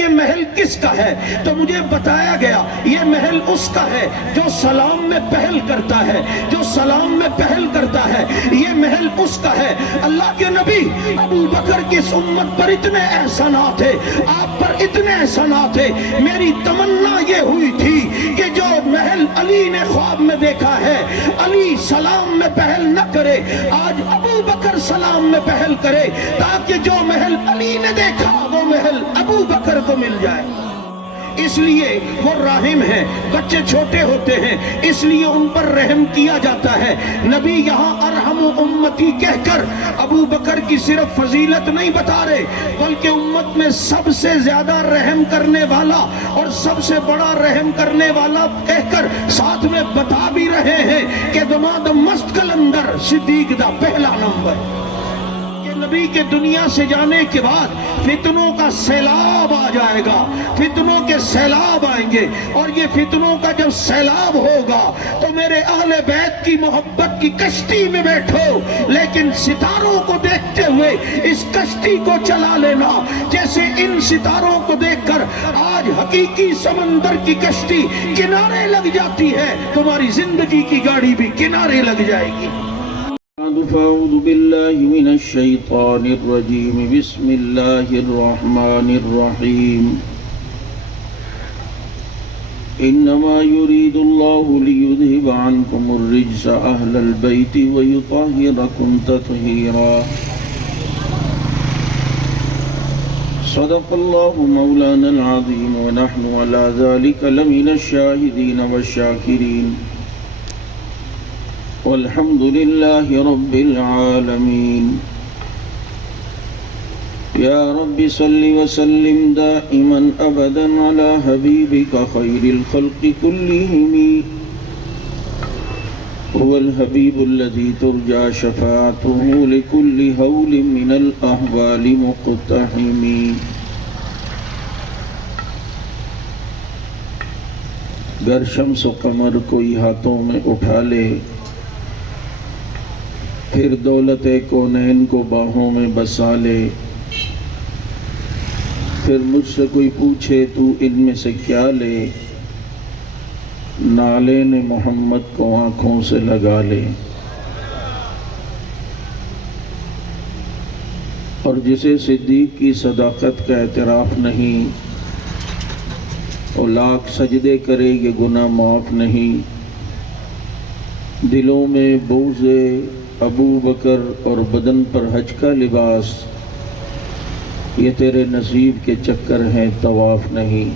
یہ محل کس کا ہے؟ تو مجھے بتایا گیا یہ محل اس کا ہے جو سلام میں پہل کرتا ہے، جو سلام میں پہل کرتا ہے، یہ محل اس کا ہے۔ اللہ کے نبی ابو بکر کی اس امت پر اتنے احسانات ہیں، آپ پر اتنے احسانات ہیں، میری تمنا یہ ہوئی تھی کہ جو محل علی نے خواب میں دیکھا ہے، علی سلام میں پہل نہ کرے، آج ابو بکر سلام میں پہل کرے، تاکہ جو محل علی نے دیکھا وہ محل ابو بکر کو مل جائے۔ اس لیے وہ رحم ہیں، بچے چھوٹے ہوتے ہیں اس لیے ان پر رحم کیا جاتا ہے۔ نبی یہاں ارحم امتی کہہ کر ابو بکر کی صرف فضیلت نہیں بتا رہے، بلکہ امت میں سب سے زیادہ رحم کرنے والا اور سب سے بڑا رحم کرنے والا کہہ کر ساتھ میں بتا بھی رہے ہیں کہ دماد مست کلندر صدیق دا پہلا نمبر۔ نبی کے دنیا سے جانے کے بعد فتنوں کا سیلاب آ جائے گا، فتنوں کے سیلاب آئیں گے، اور یہ فتنوں کا جب سیلاب ہوگا تو میرے اہل بیت کی محبت کی کشتی میں بیٹھو، لیکن ستاروں کو دیکھتے ہوئے اس کشتی کو چلا لینا، جیسے ان ستاروں کو دیکھ کر آج حقیقی سمندر کی کشتی کنارے لگ جاتی ہے، تمہاری زندگی کی گاڑی بھی کنارے لگ جائے گی۔ فاعوذ باللہ من الشیطان الرجیم بسم اللہ الرحمن الرحیم انما يريد اللہ لیذہب عنکم الرجس اہل البیت ویطہرکم تطہیرا صدق اللہ مولانا العظیم ونحن علی ذلک لمن الشاہدین والشاکرین والحمد لله رب العالمين يا رب صل وسلم دائما أبدا على حبيبك خير الخلق كلهم هو الحبيب الذي ترجى شفاعته لكل هول من الأحوال مقتحم گر شمس و قمر کوئی ہاتھوں میں اٹھا لے، پھر دولت کونین کو باہوں میں بسا لے، پھر مجھ سے کوئی پوچھے تو ان میں سے کیا لے، نالین محمد کو آنکھوں سے لگا لے۔ اور جسے صدیق کی صداقت کا اعتراف نہیں، وہ لاکھ سجدے کرے یہ گناہ معاف نہیں۔ دلوں میں بغض ابو بکر اور بدن پر حج کا لباس، یہ تیرے نصیب کے چکر ہیں طواف نہیں۔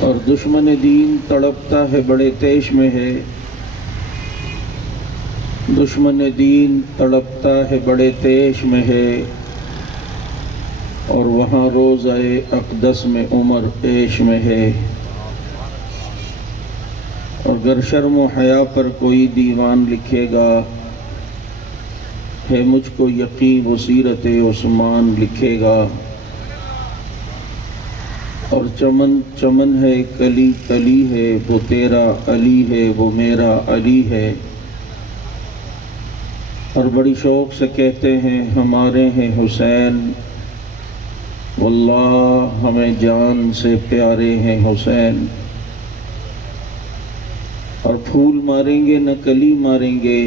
اور دشمن دین تڑپتا ہے بڑے تیش میں ہے، دشمن دین تڑپتا ہے بڑے تیش میں ہے، اور وہاں روضہ اقدس میں عمر عیش میں ہے۔ اور گر شرم و حیا پر کوئی دیوان لکھے گا، ہے مجھ کو یقین و سیرت عثمان لکھے گا۔ اور چمن چمن ہے، کلی کلی ہے، وہ تیرا علی ہے، وہ میرا علی ہے۔ اور بڑی شوق سے کہتے ہیں ہمارے ہیں حسین، واللہ ہمیں جان سے پیارے ہیں حسین۔ اور پھول ماریں گے نہ کلی ماریں گے،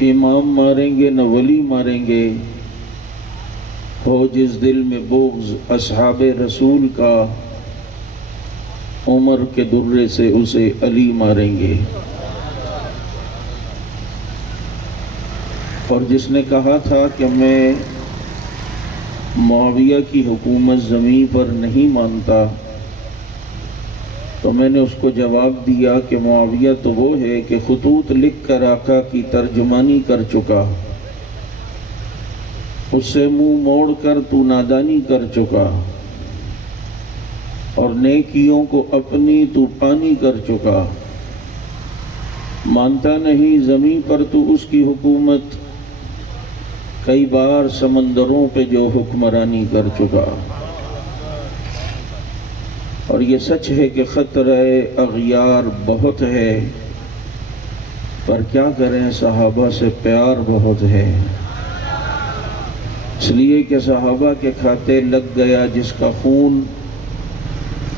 امام ماریں گے نہ ولی ماریں گے، ہو جس دل میں بغض اصحاب رسول کا، عمر کے درے سے اسے علی ماریں گے۔ اور جس نے کہا تھا کہ میں معاویہ کی حکومت زمین پر نہیں مانتا، تو میں نے اس کو جواب دیا کہ معاویہ تو وہ ہے کہ خطوط لکھ کر آقا کی ترجمانی کر چکا، اس سے منہ موڑ کر تو نادانی کر چکا، اور نیکیوں کو اپنی تو پانی کر چکا، مانتا نہیں زمین پر تو اس کی حکومت، کئی بار سمندروں پہ جو حکمرانی کر چکا۔ اور یہ سچ ہے کہ خطرہ اغیار بہت ہے، پر کیا کریں صحابہ سے پیار بہت ہے۔ اس لیے کہ صحابہ کے کھاتے لگ گیا جس کا خون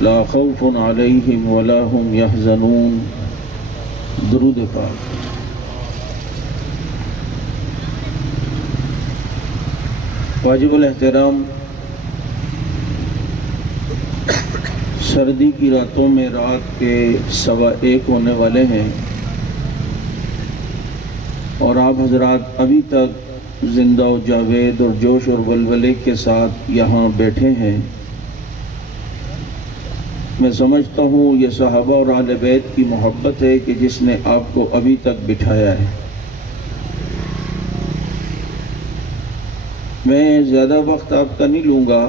لا خوف علیہم ولا هم یحزنون. درود پاک. واجب الاحترام، سردی کی راتوں میں رات کے 1:15 ہونے والے ہیں اور آپ حضرات ابھی تک زندہ و جاوید اور جوش اور ولولے کے ساتھ یہاں بیٹھے ہیں. میں سمجھتا ہوں یہ صحابہ اور اہل بیت کی محبت ہے کہ جس نے آپ کو ابھی تک بٹھایا ہے. میں زیادہ وقت آپ کا نہیں لوں گا،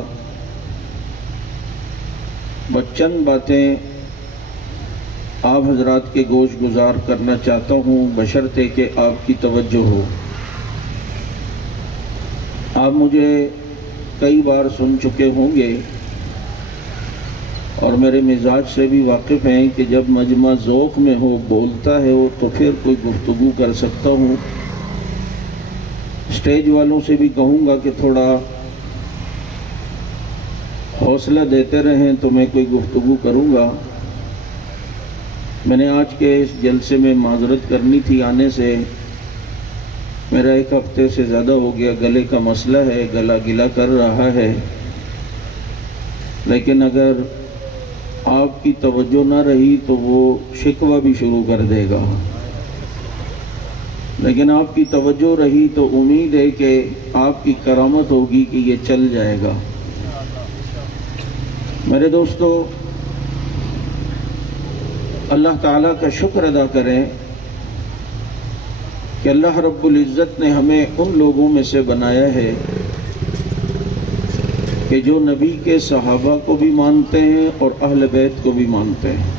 بس چند باتیں آپ حضرات کے گوش گزار کرنا چاہتا ہوں بشرطے کہ آپ کی توجہ ہو. آپ مجھے کئی بار سن چکے ہوں گے اور میرے مزاج سے بھی واقف ہیں کہ جب مجمع ذوق میں ہو، بولتا ہے وہ، تو پھر کوئی گفتگو کر سکتا ہوں. اسٹیج والوں سے بھی کہوں گا کہ تھوڑا حوصلہ دیتے رہیں تو میں کوئی گفتگو کروں گا. میں نے آج کے اس جلسے میں معذرت کرنی تھی آنے سے. میرا 1 ہفتے سے زیادہ ہو گیا، گلے کا مسئلہ ہے، گلا گلا کر رہا ہے. لیکن اگر آپ کی توجہ نہ رہی تو وہ شکوہ بھی شروع کر دے گا، لیکن آپ کی توجہ رہی تو امید ہے کہ آپ کی کرامت ہوگی کہ یہ چل جائے گا. میرے دوستو، اللہ تعالیٰ کا شکر ادا کریں کہ اللہ رب العزت نے ہمیں ان لوگوں میں سے بنایا ہے کہ جو نبی کے صحابہ کو بھی مانتے ہیں اور اہل بیت کو بھی مانتے ہیں،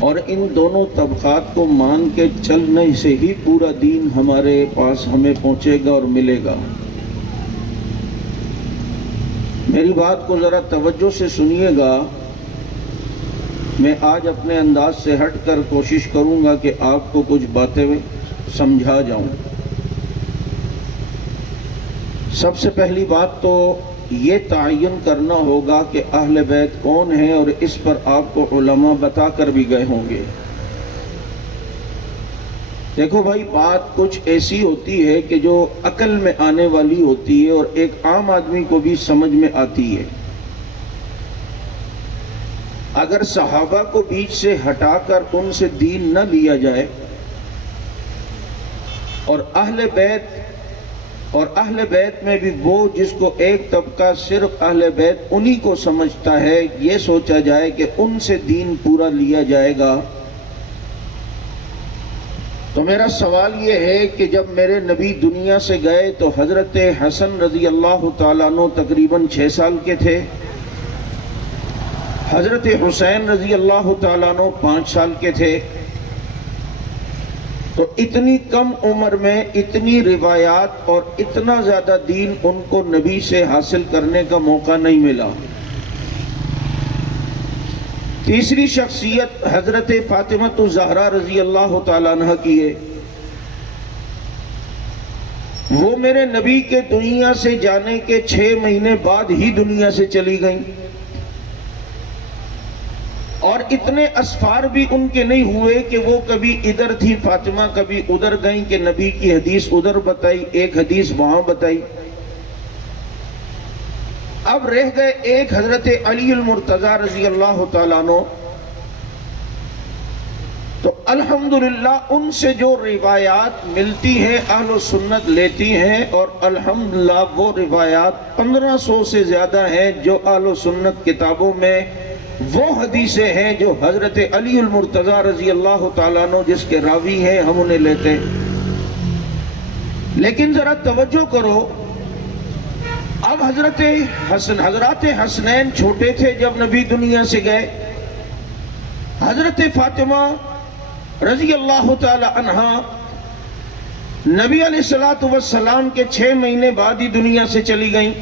اور ان دونوں طبقات کو مان کے چلنے سے ہی پورا دین ہمارے پاس ہمیں پہنچے گا اور ملے گا. میری بات کو ذرا توجہ سے سنیے گا. میں آج اپنے انداز سے ہٹ کر کوشش کروں گا کہ آپ کو کچھ باتیں سمجھا جاؤں. سب سے پہلی بات تو یہ تعین کرنا ہوگا کہ اہل بیت کون ہیں، اور اس پر آپ کو علماء بتا کر بھی گئے ہوں گے. دیکھو بھائی، بات کچھ ایسی ہوتی ہے کہ جو عقل میں آنے والی ہوتی ہے اور ایک عام آدمی کو بھی سمجھ میں آتی ہے. اگر صحابہ کو بیچ سے ہٹا کر ان سے دین نہ لیا جائے اور اہل بیت میں بھی وہ جس کو ایک طبقہ صرف اہل بیت انہی کو سمجھتا ہے، یہ سوچا جائے کہ ان سے دین پورا لیا جائے گا، تو میرا سوال یہ ہے کہ جب میرے نبی دنیا سے گئے تو حضرت حسن رضی اللہ تعالیٰ عنہ تقریباً 6 سال کے تھے، حضرت حسین رضی اللہ تعالیٰ عنہ 5 سال کے تھے. تو اتنی کم عمر میں اتنی روایات اور اتنا زیادہ دین ان کو نبی سے حاصل کرنے کا موقع نہیں ملا. تیسری شخصیت حضرت فاطمہ الزہرا رضی اللہ تعالیٰ عنہ کی ہے. وہ میرے نبی کے دنیا سے جانے کے 6 مہینے بعد ہی دنیا سے چلی گئیں، اور اتنے اسفار بھی ان کے نہیں ہوئے کہ وہ کبھی ادھر تھی فاطمہ کبھی ادھر گئیں کہ نبی کی حدیث ادھر بتائی، ایک حدیث وہاں بتائی. اب رہ گئے ایک حضرت علی المرتضی رضی اللہ تعالیٰ عنہ. تو الحمدللہ ان سے جو روایات ملتی ہیں اہل و سنت لیتی ہیں، اور الحمدللہ وہ روایات 1500 سے زیادہ ہیں جو اہل و سنت کتابوں میں وہ حدیثیں ہیں جو حضرت علی المرتضی رضی اللہ تعالیٰ عنہ جس کے راوی ہیں ہم انہیں لیتے. لیکن ذرا توجہ کرو، اب حضرت حسنین چھوٹے تھے جب نبی دنیا سے گئے. حضرت فاطمہ رضی اللہ تعالی عنہا نبی علیہ السلام کے 6 مہینے بعد ہی دنیا سے چلی گئیں.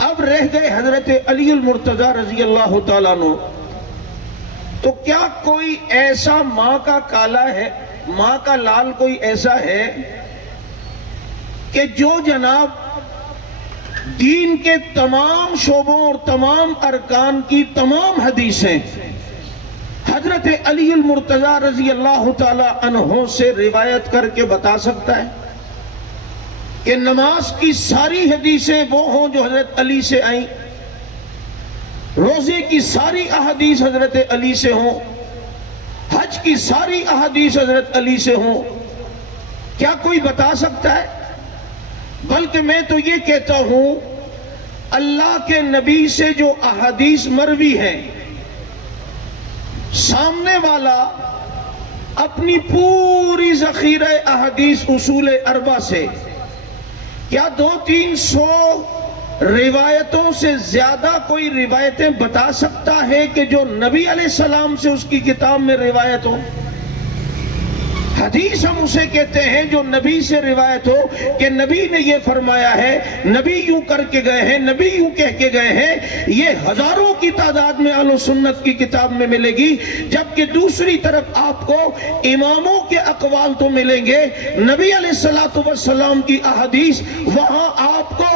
اب رہ گئے حضرت علی المرتضی رضی اللہ تعالیٰ عنہ. تو کیا کوئی ایسا ماں کا کالا ہے، ماں کا لال کوئی ایسا ہے کہ جو جناب دین کے تمام شعبوں اور تمام ارکان کی تمام حدیثیں حضرت علی المرتضیٰ رضی اللہ تعالی عنہ سے روایت کر کے بتا سکتا ہے کہ نماز کی ساری حدیثیں وہ ہوں جو حضرت علی سے آئیں، روزے کی ساری احادیث حضرت علی سے ہوں، حج کی ساری احادیث حضرت علی سے ہوں؟ کیا کوئی بتا سکتا ہے؟ بلکہ میں تو یہ کہتا ہوں اللہ کے نبی سے جو احادیث مروی ہیں، سامنے والا اپنی پوری ذخیرہ احادیث اصول اربع سے کیا 200-300 روایتوں سے زیادہ کوئی روایتیں بتا سکتا ہے کہ جو نبی علیہ السلام سے اس کی کتاب میں روایت ہو؟ حدیث ہم اسے کہتے ہیں جو نبی سے روایت ہو کہ نبی نے یہ فرمایا ہے، نبی یوں کر کے گئے ہیں، نبی یوں کہہ کے گئے ہیں۔ یہ ہزاروں کی تعداد میں اہل سنت کی کتاب میں ملے گی، جبکہ دوسری طرف آپ کو اماموں کے اقوال تو ملیں گے، نبی علیہ السلام کی احادیث وہاں آپ کو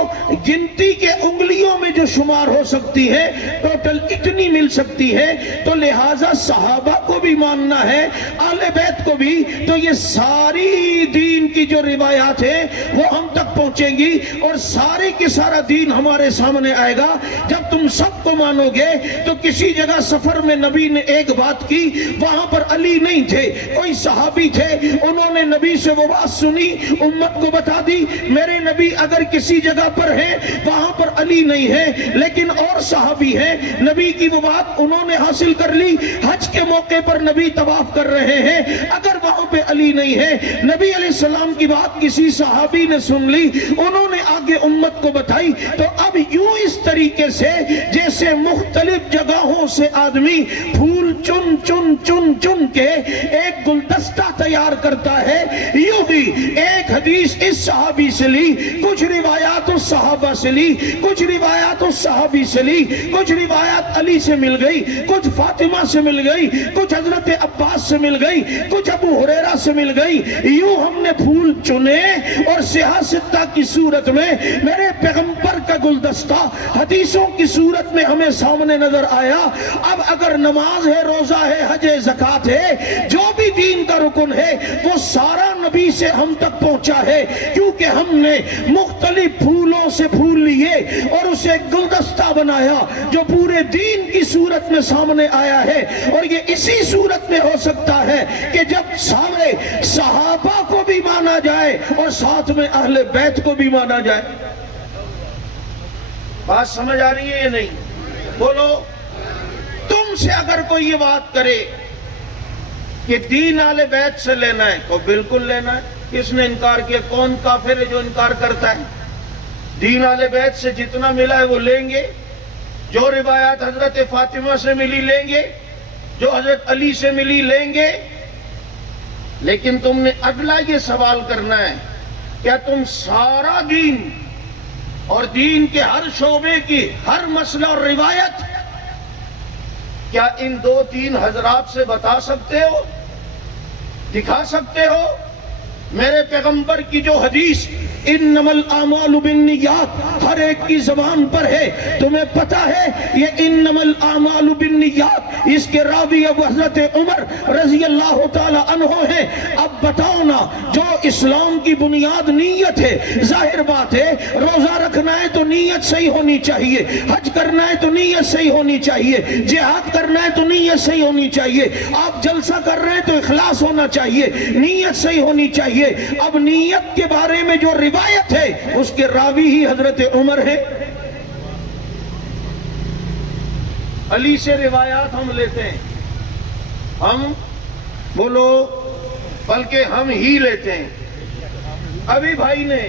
گنتی کے انگلیوں میں جو شمار ہو سکتی ہے، ٹوٹل اتنی مل سکتی ہے۔ تو لہٰذا صحابہ کو بھی ماننا ہے، اہل بیت کو بھی، تو یہ ساری دین کی جو روایات ہیں وہ ہم تک پہنچیں گی، اور سارے کے سارا دین ہمارے سامنے آئے گا۔ جب تم سب کو مانو گے تو کسی جگہ سفر میں نبی نے ایک بات کی، وہاں پر علی نہیں تھے، کوئی صحابی تھے، انہوں نے نبی سے وہ بات سنی، امت کو بتا دی، میرے نبی اگر کسی جگہ پر ہیں وہاں پر علی نہیں ہے لیکن اور صحابی ہیں، نبی کی وہ بات انہوں نے حاصل کر لی۔ حج کے موقع پر نبی طواف کر رہے ہیں، اگر وہاں پہ علی نہیں ہے، نبی علیہ السلام کی بات کسی صحابی نے سن لی، انہوں نے آگے امت کو بتائی۔ تو اب یوں اس طریقے سے جیسے مختلف جگہوں سے آدمی پھول چن چن چن چن کے ایک گلدستہ تیار کرتا ہے، یوں ہی ایک حدیث اس صحابی سے لی، کچھ روایات اس صحابہ سے لی، کچھ روایات اس صحابی سے لی، کچھ روایات علی سے مل گئی، کچھ فاطمہ سے مل گئی، کچھ حضرت عباس سے مل گئی، کچھ ابو ہریرہ سے مل گئی۔ یوں ہم نے پھول چنے اور سیاہ ستہ کی صورت میں میرے پیغمبر کا گلدستہ حدیثوں کی صورت میں ہمیں سامنے نظر آیا۔ اب اگر نماز ہے، روزہ ہے، حج ہے، زکوٰۃ ہے، جو بھی دین کا رکن ہے وہ سارا نبی سے ہم تک پہنچا ہے، کیونکہ ہم نے مختلف پھولوں سے پھول لیے اور اسے گلدستہ بنایا جو پورے دین کی صورت میں سامنے آیا ہے۔ اور یہ اسی صورت میں ہو سکتا ہے کہ جب سامنے صحابہ کو بھی مانا جائے اور ساتھ میں اہل بیت کو بھی مانا جائے۔ بات سمجھ آ رہی ہے یا نہیں؟ بولو۔ تم سے اگر کوئی یہ بات کرے کہ دین اہل بیت سے لینا ہے تو بالکل لینا ہے۔ کس نے انکار کیا؟ کون کافر ہے جو انکار کرتا ہے؟ دین اہل بیت سے جتنا ملا ہے وہ لیں گے، جو روایات حضرت فاطمہ سے ملی لیں گے، جو حضرت علی سے ملی لیں گے۔ لیکن تم نے اگلا یہ سوال کرنا ہے، کیا تم سارا دین اور دین کے ہر شعبے کی ہر مسئلہ اور روایت کیا ان 2-3 حضرات سے بتا سکتے ہو، دکھا سکتے ہو؟ میرے پیغمبر کی جو حدیث انما الاعمال بالنیات ہر ایک کی زبان پر ہے، تمہیں پتا ہے یہ انما الاعمال بالنیات اس کے راوی اب حضرت عمر رضی اللہ تعالی عنہ ہیں۔ اب بتاؤ نا، جو اسلام کی بنیاد نیت ہے، ظاہر بات ہے روزہ رکھنا ہے تو نیت صحیح ہونی چاہیے، حج کرنا ہے تو نیت صحیح ہونی چاہیے، جہاد کرنا ہے تو نیت صحیح ہونی چاہیے، آپ جلسہ کر رہے ہیں تو اخلاص ہونا چاہیے، نیت صحیح ہونی چاہیے۔ اب نیت کے بارے میں جو روایت ہے اس کے راوی ہی حضرت عمر ہے۔ علی سے روایات ہم لیتے ہیں، ہم بولو، بلکہ ہم ہی لیتے ہیں۔ ابھی بھائی نے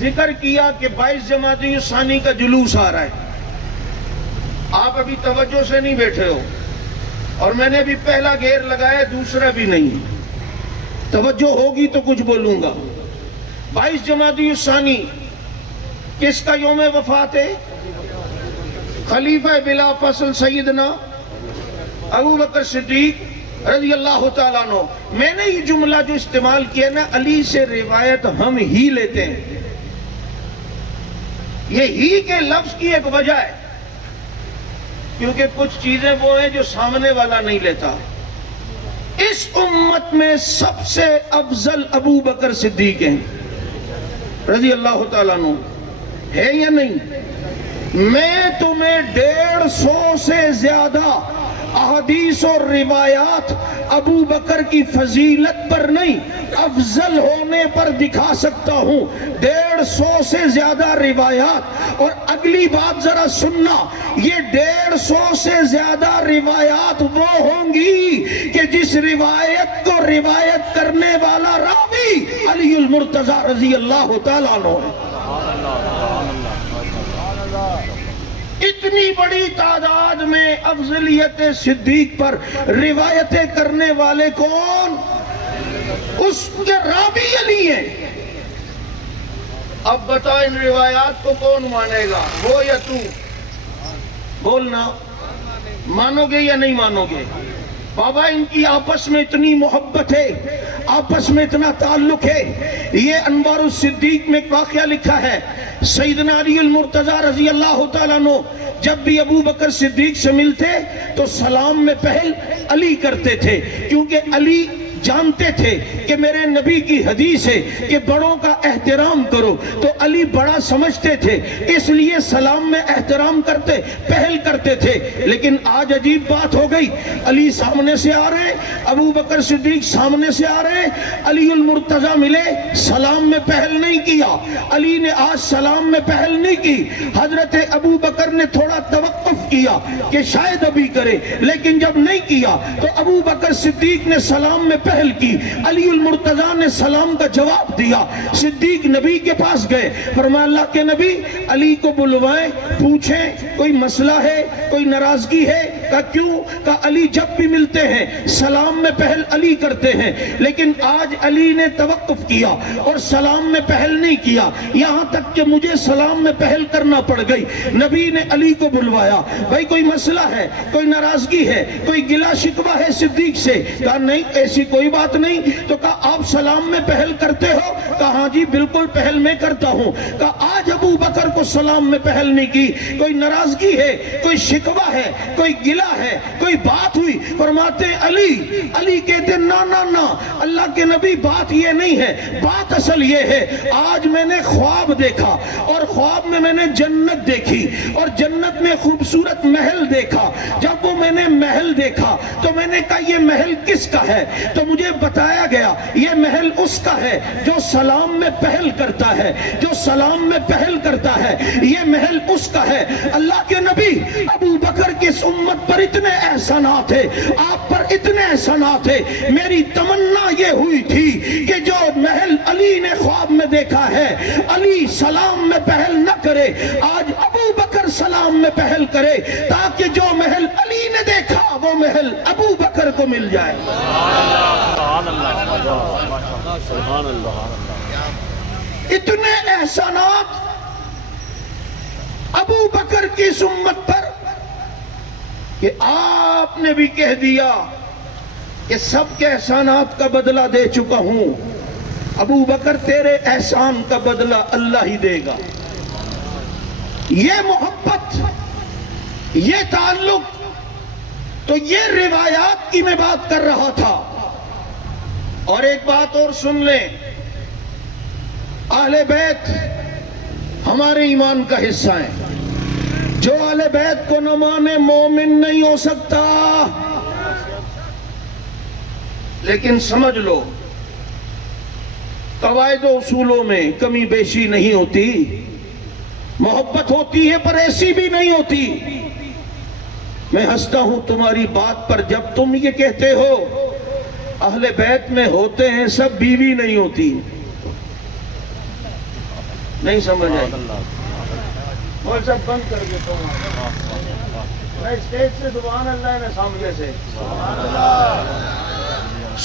ذکر کیا کہ 22 جمادی الثانی کا جلوس آ رہا ہے، آپ ابھی توجہ سے نہیں بیٹھے ہو، اور میں نے بھی پہلا گیئر لگایا، دوسرا بھی نہیں۔ توجہ ہوگی تو کچھ بولوں گا۔ 22 جمادی الثانی کس کا یوم وفات ہے؟ خلیفہ بلا فصل سیدنا ابو بکر صدیق رضی اللہ تعالیٰ عنہ. میں نے یہ جملہ جو استعمال کیا نا، علی سے روایت ہم ہی لیتے ہیں، یہ ہی کے لفظ کی ایک وجہ ہے، کیونکہ کچھ چیزیں وہ ہیں جو سامنے والا نہیں لیتا. اس امت میں سب سے افضل ابو بکر صدیق ہیں رضی اللہ تعالیٰ عنہ. ہے یا نہیں؟ میں تمہیں 150 سے زیادہ احادیث اور روایات ابو بکر کی فضیلت پر نہیں، افضل ہونے پر دکھا سکتا ہوں. 150 سے زیادہ روایات. اور اگلی بات ذرا سننا، یہ 150 سے زیادہ روایات وہ ہوں گی کہ جس روایت کو روایت کرنے والا راوی علی المرتضی رضی اللہ تعالیٰ عنہ ہے. اتنی بڑی تعداد میں افضلیت صدیق پر روایتیں کرنے والے کون؟ اس کے راوی علی ہیں. اب بتا ان روایات کو کون مانے گا، وہ یا تو؟ بولنا، مانو گے یا نہیں مانو گے؟ بابا ان کی آپس میں اتنی محبت ہے، آپس میں اتنا تعلق ہے. یہ انوار الصدیق میں ایک واقعہ لکھا ہے، سیدنا علی المرتضی رضی اللہ تعالیٰ عنہ جب بھی ابو بکر صدیق سے ملتے تو سلام میں پہل علی کرتے تھے، کیونکہ علی جانتے تھے کہ میرے نبی کی حدیث ہے کہ بڑوں کا احترام کرو، تو علی بڑا سمجھتے تھے، اس لیے سلام میں احترام کرتے، پہل کرتے تھے. لیکن آج عجیب بات ہو گئی، علی سامنے سے آ رہے ہیں، ابو بکر صدیق سامنے سے آ رہے ہیں، علی المرتضی ملے، سلام میں پہل نہیں کیا. علی نے آج سلام میں پہل نہیں کی. حضرت ابو بکر نے تھوڑا توقف کیا کہ شاید ابھی کرے، لیکن جب نہیں کیا تو ابو بکر صدیق نے سلام میں پہل کی. علی المرتضی نے سلام کا جواب دیا. صدیق نبی کے پاس گئے، فرمایا اللہ کے نبی علی کو بلوائیں، پوچھیں کوئی مسئلہ ہے، کوئی ناراضگی ہے؟ کہا کیوں؟ کہا علی جب بھی ملتے ہیں سلام میں پہل علی کرتے ہیں، لیکن آج علی نے توقف کیا اور سلام میں پہل نہیں کیا، یہاں تک کہ مجھے سلام میں پہل کرنا پڑ گئی. نبی نے علی کو بلوایا، بھائی کوئی مسئلہ ہے، کوئی ناراضگی ہے، کوئی گلہ شکوہ ہے صدیق سے؟ کہا نہیں ایسی کوئی بات نہیں. تو کہا آپ سلام میں پہل کرتے ہو؟ کہا ہاں جی بالکل پہل میں کرتا ہوں. کہا آج ابو بکر کو سلام میں پہل نہیں کی، کوئی ناراضگی ہے، کوئی شکوہ ہے، کوئی گلہ ہے، کوئی بات ہوئی؟ فرماتے علی، علی کہتے نا نا نا اللہ کے نبی بات یہ نہیں ہے، بات اصل یہ ہے آج میں نے خواب دیکھا اور خواب میں نے جنت دیکھی اور جنت میں خوبصورت محل دیکھا. جب وہ میں نے محل دیکھا تو میں نے کہا یہ محل کس کا ہے؟ تو مجھے بتایا گیا یہ محل اس کا ہے جو سلام میں پہل کرتا ہے، جو سلام میں پہل کرتا ہے، یہ محل اس کا ہے. اللہ کے نبی ابو بکر کی اس امت پر اتنے احسانات ہیں، آپ پر اتنے احسانات ہیں. میری تمنا یہ ہوئی تھی کہ جو محل علی نے خواب میں دیکھا ہے علی سلام میں پہل نہ کرے، آج ابو بکر سلام میں پہل کرے، تاکہ جو محل علی نے دیکھا وہ محل ابو بکر کو مل جائے. اتنے احسانات ابو بکر کی اس امت پر کہ آپ نے بھی کہہ دیا کہ سب کے احسانات کا بدلہ دے چکا ہوں، ابو بکر تیرے احسان کا بدلہ اللہ ہی دے گا. یہ محبت، یہ تعلق، تو یہ روایات کی میں بات کر رہا تھا. اور ایک بات اور سن لیں، اہل بیت ہمارے ایمان کا حصہ ہیں. جو اہل بیت کو نہ مانے مومن نہیں ہو سکتا. لیکن سمجھ لو قواعد و اصولوں میں کمی بیشی نہیں ہوتی، محبت ہوتی ہے پر ایسی بھی نہیں ہوتی. میں ہنستا ہوں تمہاری بات پر جب تم یہ کہتے ہو اہل بیت میں ہوتے ہیں سب، بیوی نہیں ہوتی. نہیں سمجھ آئی؟ مول صاحب بند کر دیتا ہوں میں اسٹیج سے، سبحان اللہ نے سامنے سے.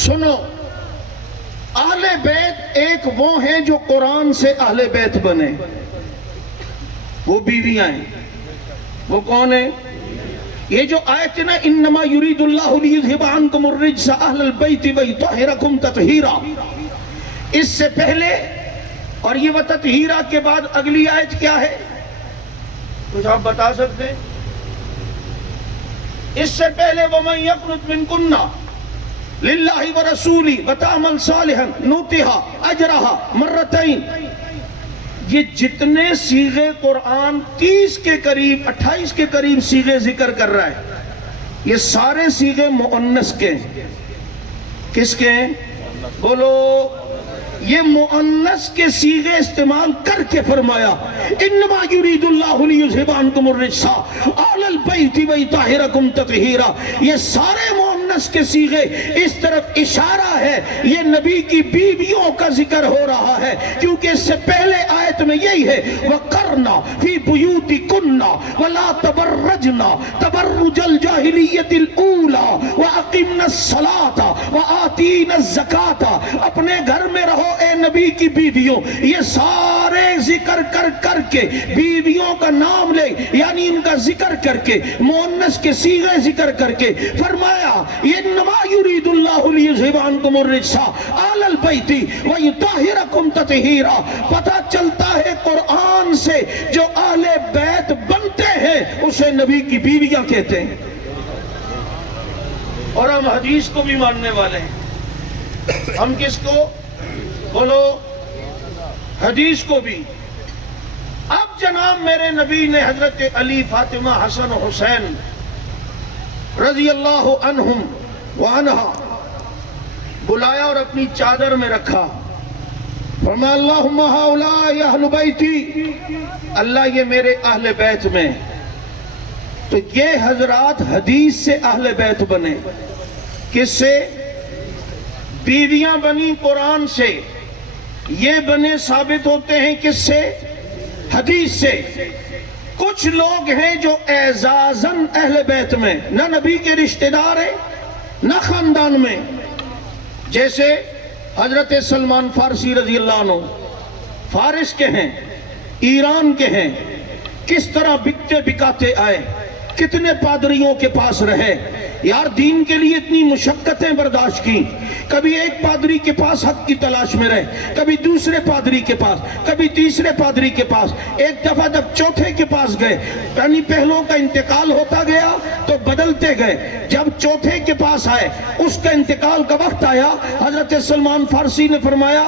سنو، اہل بیت ایک وہ ہیں جو قرآن سے اہل بیت بنے، وہ بیویاں ہیں. وہ کون ہیں؟ یہ جو آیت ہے نا انما یرید اللہ لیذھب عنکم الرجس اہل البیت ویطہرکم تطہیرا، اس سے پہلے اور یہ وتطہیرا کے بعد اگلی آیت کیا ہے؟ کچھ آپ بتا سکتے ہیں؟ اس سے پہلے وَمَن يَقْنُتْ مِنْكُنَّ لِلَّهِ وَرَسُولِهِ وَتَعْمَلْ صَالِحًا نُؤْتِهَا أَجْرَهَا مَرَّتَيْنِ، یہ جتنے صیغے قرآن 30 کے قریب 28 کے قریب صیغے ذکر کر رہا ہے، یہ سارے صیغے مؤنث کے ہیں۔ کس کے ہیں؟ بولو، یہ مؤنث کے صیغے استعمال کر کے فرمایا انما یرید اللہ لیذھب عنکم الرجس اہل البیت ویطہرکم تطہیرا، یہ سارے مؤنث کے صیغے اس طرف اشارہ ہے، یہ نبی کی بیویوں کا ذکر ہو رہا ہے، کیونکہ اس سے پہلے آیت میں یہی ہے وَقَرْنَا فِي بُيُوتِكُنَّ وَلَا تَبَرَّجْنَا تَبَرُّجَ الْجَاهِلِيَّةِ الْأُولَى وَأَقِمْنَا الصَّلَاةَ وَآتِينَا الزَّكَاةَ، اپنے گھر میں رہو اے نبی کی بیویوں، یہ سارے ذکر کر کے بیویوں کا نام لے، یعنی ان کا ذکر کر کے مؤنث کے صیغے ذکر کر کے فرمایا انما یرید اللہ لیذھب عنکم الرجس اہل البیت ویطہرکم تطہیرا۔ پتہ چلتا ہے قرآن سے جو اہل بیت بنتے ہیں اسے نبی کی بیویاں کہتے ہیں، اور ہم حدیث کو بھی ماننے والے ہیں۔ ہم کس کو؟ بولو، حدیث کو بھی۔ اب جناب میرے نبی نے حضرت علی، فاطمہ، حسن و حسین رضی اللہ عنہم وعنہا بلایا اور اپنی چادر میں رکھا، فرمایا اللہم ہؤلاء اہل بیتی، اللہ یہ میرے اہل بیت میں۔ تو یہ حضرات حدیث سے اہل بیت بنے، کس سے؟ بیویاں بنی قرآن سے، یہ بنے ثابت ہوتے ہیں کس سے؟ حدیث سے۔ کچھ لوگ ہیں جو اعزازاً اہل بیت میں، نہ نبی کے رشتہ دار ہیں نہ خاندان میں، جیسے حضرت سلمان فارسی رضی اللہ عنہ فارس کے ہیں، ایران کے ہیں، کس طرح بکتے بکاتے آئے، کتنے پادریوں کے پاس رہے، یار دین کے لیے اتنی مشقتیں برداشت کی، کبھی ایک پادری کے پاس حق کی تلاش میں رہے، کبھی دوسرے پادری کے پاس، کبھی تیسرے پادری کے پاس، ایک دفعہ جب چوتھے کے پاس گئے، یعنی پہلوں کا انتقال ہوتا گیا تو بدلتے گئے، جب چوتھے کے پاس آئے اس کا انتقال کا وقت آیا، حضرت سلمان فارسی نے فرمایا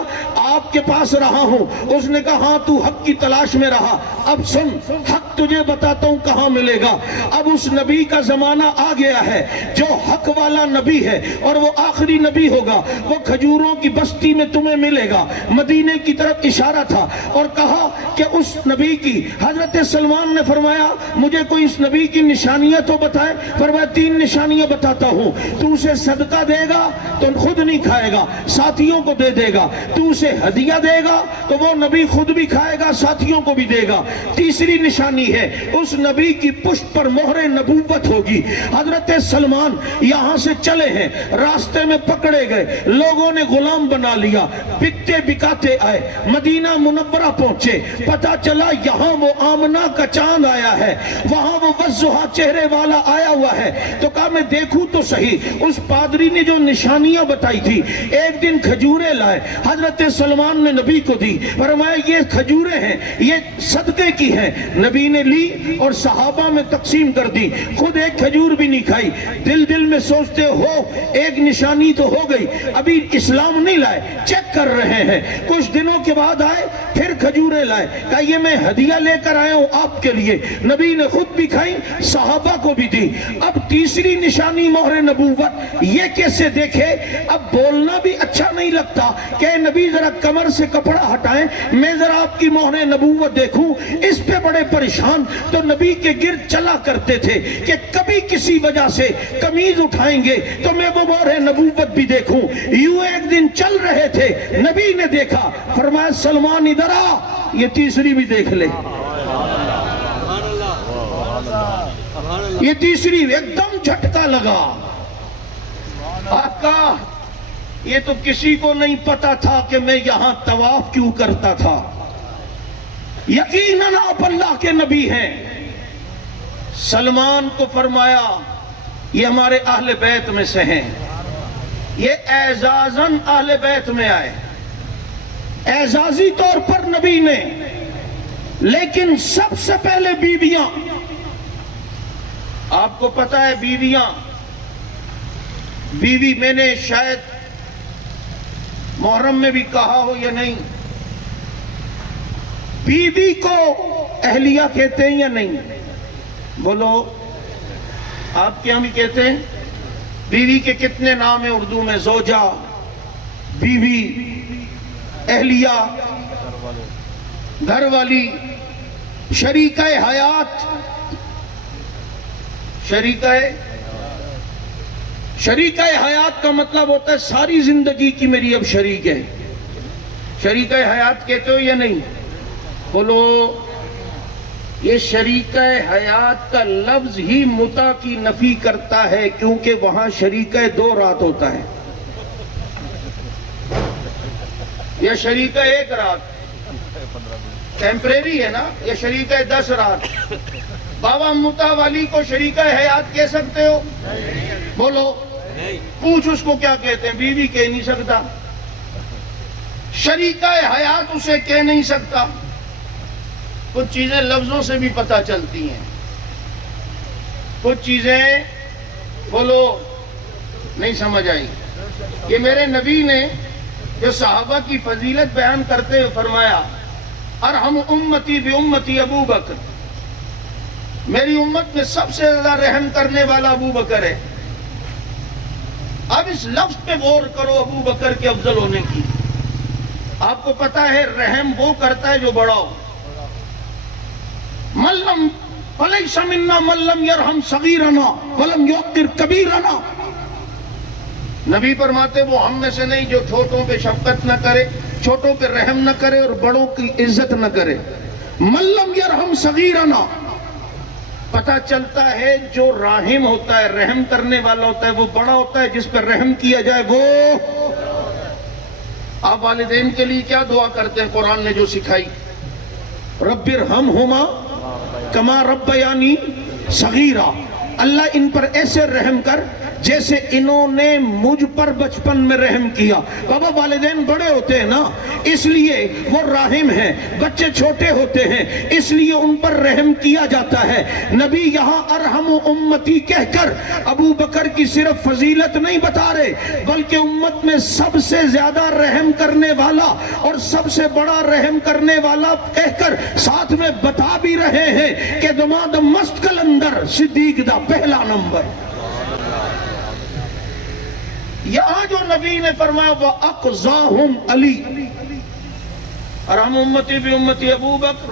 آپ کے پاس رہا ہوں، اس نے کہا ہاں تو حق کی تلاش میں رہا، اب سن حق تجھے بتاتا ہوں کہاں ملے گا۔ اب اس نبی کا زمانہ آ گیا ہے جو حق والا نبی ہے اور وہ آخری نبی ہوگا، وہ کھجوروں کی بستی میں تمہیں ملے گا، مدینے کی طرف اشارہ تھا، اور کہا کہ اس نبی کی، حضرت سلمان نے فرمایا مجھے کوئی اس نبی کی نشانیاں تو بتائے، فرمایا 3 نشانیاں بتاتا ہوں، تو اسے صدقہ دے گا تو خود نہیں کھائے گا، ساتھیوں کو دے دے گا، تو اسے ہدیہ دے گا تو وہ نبی خود بھی کھائے گا ساتھیوں کو بھی دے گا۔ تیسری نشانی ہے اس نبی کی پشت پر مہر نبوت ہوگی۔ حضرت سلمان یہاں سے چلے ہیں، راستے میں پکڑے گئے، لوگوں نے غلام بنا لیا، بکتے بکاتے آئے، مدینہ منورہ پہنچے، پتہ چلا یہاں وہ آمنہ کا چاند آیا ہے، وہاں وہ وضحا چہرے والا آیا ہوا ہے، تو کہا میں دیکھوں تو صحیح۔ اس پادری نے جو نشانیاں بتائی تھی، ایک دن کھجوریں لائے، حضرت سلمان نے نبی کو دی، فرمایا یہ کھجوریں ہیں، یہ صدقے کی ہیں، نبی نے لی اور صحابہ میں تقسیم کر دی، خود ایک کھجور بھی نہیں کھائی، دل میں سوچتے ہو ایک نشانی تو ہو گئی، ابھی اسلام نہیں لائے، چیک کر رہے ہیں، کچھ دنوں کے بعد آئے، پھر کھجوریں لائے، کہا یہ میں ہدیہ لے کر آیا ہوں آپ کے لیے، نبی نے خود بھی کھائی، صحابہ کو بھی دی۔ اب تیسری نشانی مہر نبوت، یہ کیسے دیکھے؟ اب بولنا بھی اچھا نہیں لگتا کہ نبی ذرا کمر سے کپڑا ہٹائیں، میں ذرا آپ کی مہر نبوت دیکھوں، اس پہ بڑے پریشان، تو نبی کے گرد چلا کرتے تھے کہ کبھی کسی وجہ سے قمیض اٹھائیں گے تو میں وہ مہر نبوت بھی دیکھوں۔ یوں ایک دن چل رہے تھے، نبی نے دیکھا، فرمایا سلمان ادھر آ، یہ تیسری بھی دیکھ لے، یہ تیسری ایک دم جھٹکا لگا، آقا یہ تو کسی کو نہیں پتا تھا کہ میں یہاں طواف کیوں کرتا تھا، یقیناً آپ اللہ کے نبی ہیں۔ سلمان کو فرمایا یہ ہمارے اہل بیت میں سے ہیں، یہ اعزازاً اہل بیت میں آئے، اعزازی طور پر نبی نے، لیکن سب سے پہلے بیویاں، آپ کو پتا ہے بیوی میں نے شاید محرم میں بھی کہا ہو یا نہیں، بیوی کو اہلیہ کہتے ہیں یا نہیں؟ بولو، آپ کیا بھی کہتے ہیں؟ بیوی کے کتنے نام ہیں اردو میں؟ زوجہ، بیوی، اہلیہ، گھر والی، شریکہ حیات، شریکہ حیات کا مطلب ہوتا ہے ساری زندگی کی میری اب شریک ہے۔ شریکہ حیات کہتے ہو یا نہیں؟ بولو، یہ شریکہ حیات کا لفظ ہی متع کی نفی کرتا ہے، کیونکہ وہاں شریکہ 2 رات ہوتا ہے، یہ شریکہ 1 رات ٹیمپریری ہے نا، یہ شریکہ 10 رات۔ بابا متع والی کو شریکہ حیات کہہ سکتے ہو؟ بولو، پوچھ اس کو کیا کہتے ہیں، بیوی کہہ نہیں سکتا، شریکہ حیات اسے کہہ نہیں سکتا۔ کچھ چیزیں لفظوں سے بھی پتہ چلتی ہیں، کچھ چیزیں بولو نہیں سمجھ آئی۔ یہ میرے نبی نے جو صحابہ کی فضیلت بیان کرتے ہوئے فرمایا، ارحم امتی بامتی ابو بکر، میری امت میں سب سے زیادہ رحم کرنے والا ابو بکر ہے۔ اب اس لفظ پہ غور کرو، ابو بکر کے افضل ہونے کی۔ آپ کو پتا ہے رحم وہ کرتا ہے جو بڑا ہو۔ ملم فلیس منا من لم یرحم صغیرنا ولم یوقر کبیرنا، نبی فرماتے وہ ہم میں سے نہیں جو چھوٹوں پہ شفقت نہ کرے، چھوٹوں پہ رحم نہ کرے اور بڑوں کی عزت نہ کرے۔ من لم یرحم صغیرنا، پتہ چلتا ہے جو راحم ہوتا ہے، رحم کرنے والا ہوتا ہے، وہ بڑا ہوتا ہے، جس پر رحم کیا جائے وہ۔ آپ والدین کے لیے کیا دعا کرتے ہیں؟ قرآن نے جو سکھائی، رب ارحمہما کما ربیانی صغیرا، اللہ ان پر ایسے رحم کر جیسے انہوں نے مجھ پر بچپن میں رحم کیا۔ بابا والدین بڑے ہوتے ہیں نا، اس لیے وہ راحم ہیں، بچے چھوٹے ہوتے ہیں اس لیے ان پر رحم کیا جاتا ہے۔ نبی یہاں ارحم امتی کہہ کر ابو بکر کی صرف فضیلت نہیں بتا رہے، بلکہ امت میں سب سے زیادہ رحم کرنے والا اور سب سے بڑا رحم کرنے والا کہہ کر ساتھ میں بتا بھی رہے ہیں کہ دماد مست کلندر صدیق دا پہلا نمبر۔ یہاں جو نبی نے فرمایا وَأَقْزَاهُمْ عَلِي، ارحم امتی بامتی ابو بکر،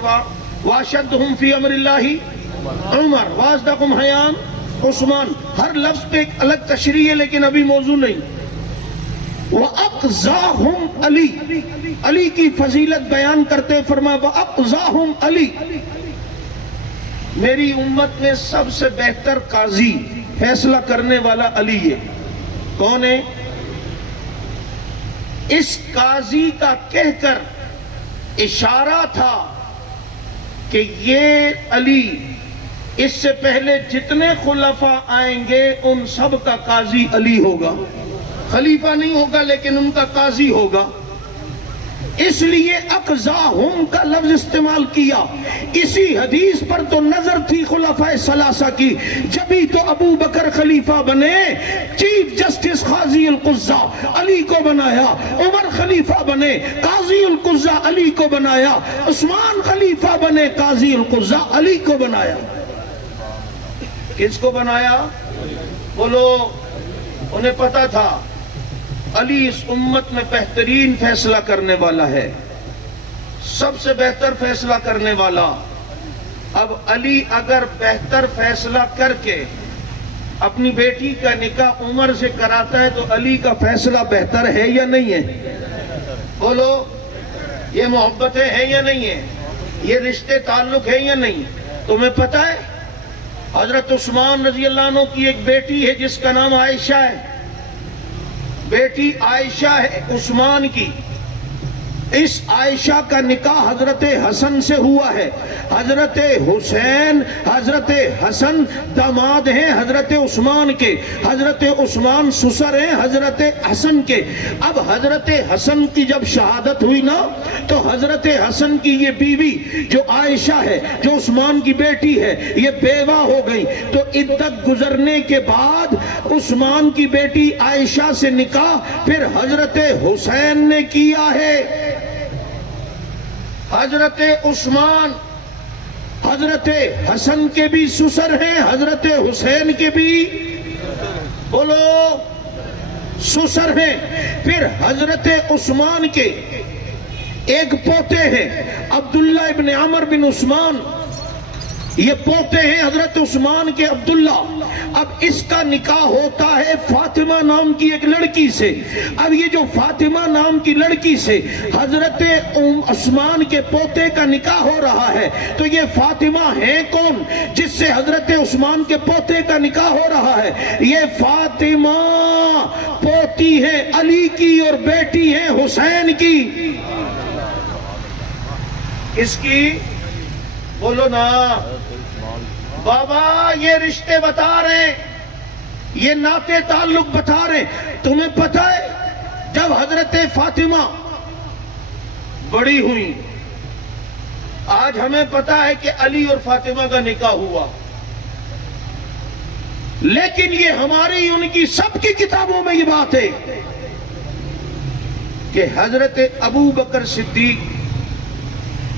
واشدہم فی امر اللہ عمر، وازدقم حیان عثمان، ہر لفظ پہ ایک الگ تشریح ہے لیکن ابھی موضوع نہیں۔ وَأَقْزَاهُمْ عَلِي، علی کی فضیلت بیان کرتے فرمایا وَأَقْزَاهُمْ عَلِي، میری امت میں سب سے بہتر قاضی، فیصلہ کرنے والا علی ہے۔ کون ہے؟ اس قاضی کا کہہ کر اشارہ تھا کہ یہ علی اس سے پہلے جتنے خلفاء آئیں گے ان سب کا قاضی علی ہوگا، خلیفہ نہیں ہوگا لیکن ان کا قاضی ہوگا۔ اس لیے اقزاہم کا لفظ استعمال کیا۔ اسی حدیث پر تو نظر تھی خلفاء ثلاثہ کی، جبھی تو ابو بکر خلیفہ بنے، چیف جسٹس قاضی القضاء علی کو بنایا، عمر خلیفہ بنے، قاضی القضاء علی کو بنایا، عثمان خلیفہ بنے، قاضی القضاء علی کو بنایا۔ کس کو بنایا؟ بولو، انہیں پتا تھا علی اس امت میں بہترین فیصلہ کرنے والا ہے، سب سے بہتر فیصلہ کرنے والا۔ اب علی اگر بہتر فیصلہ کر کے اپنی بیٹی کا نکاح عمر سے کراتا ہے تو علی کا فیصلہ بہتر ہے یا نہیں ہے؟ بولو، یہ محبتیں ہیں یا نہیں ہیں؟ یہ رشتے تعلق ہے یا نہیں؟ تمہیں پتہ ہے حضرت عثمان رضی اللہ عنہ کی ایک بیٹی ہے جس کا نام عائشہ ہے، بیٹی عائشہ ہے عثمان کی، اس عائشہ کا نکاح حضرت حسن سے ہوا ہے. حضرت حسین حضرت حسن داماد ہیں حضرت عثمان کے. حضرت عثمان سسر ہیں حضرت حسن کے. اب حضرت حسن کی جب شہادت ہوئی نا تو حضرت حسن کی یہ بیوی جو عائشہ ہے جو عثمان کی بیٹی ہے یہ بیوہ ہو گئی. تو عدت گزرنے کے بعد عثمان کی بیٹی عائشہ سے نکاح پھر حضرت حسین نے کیا ہے. حضرت عثمان حضرت حسن کے بھی سسر ہیں حضرت حسین کے بھی بولو سسر ہیں. پھر حضرت عثمان کے ایک پوتے ہیں عبداللہ ابن عمر بن عثمان. یہ پوتے ہیں حضرت عثمان کے عبداللہ. اب اس کا نکاح ہوتا ہے فاطمہ نام کی ایک لڑکی سے. اب یہ جو فاطمہ نام کی لڑکی سے حضرت عثمان کے پوتے کا نکاح ہو رہا ہے تو یہ فاطمہ ہے کون جس سے حضرت عثمان کے پوتے کا نکاح ہو رہا ہے؟ یہ فاطمہ پوتی ہے علی کی اور بیٹی ہے حسین کی. اس کی بولو نا بابا یہ رشتے بتا رہے ہیں یہ ناطے تعلق بتا رہے ہیں. تمہیں پتہ ہے جب حضرت فاطمہ بڑی ہوئی آج ہمیں پتہ ہے کہ علی اور فاطمہ کا نکاح ہوا لیکن یہ ہماری ان کی سب کی کتابوں میں یہ بات ہے کہ حضرت ابو بکر صدیق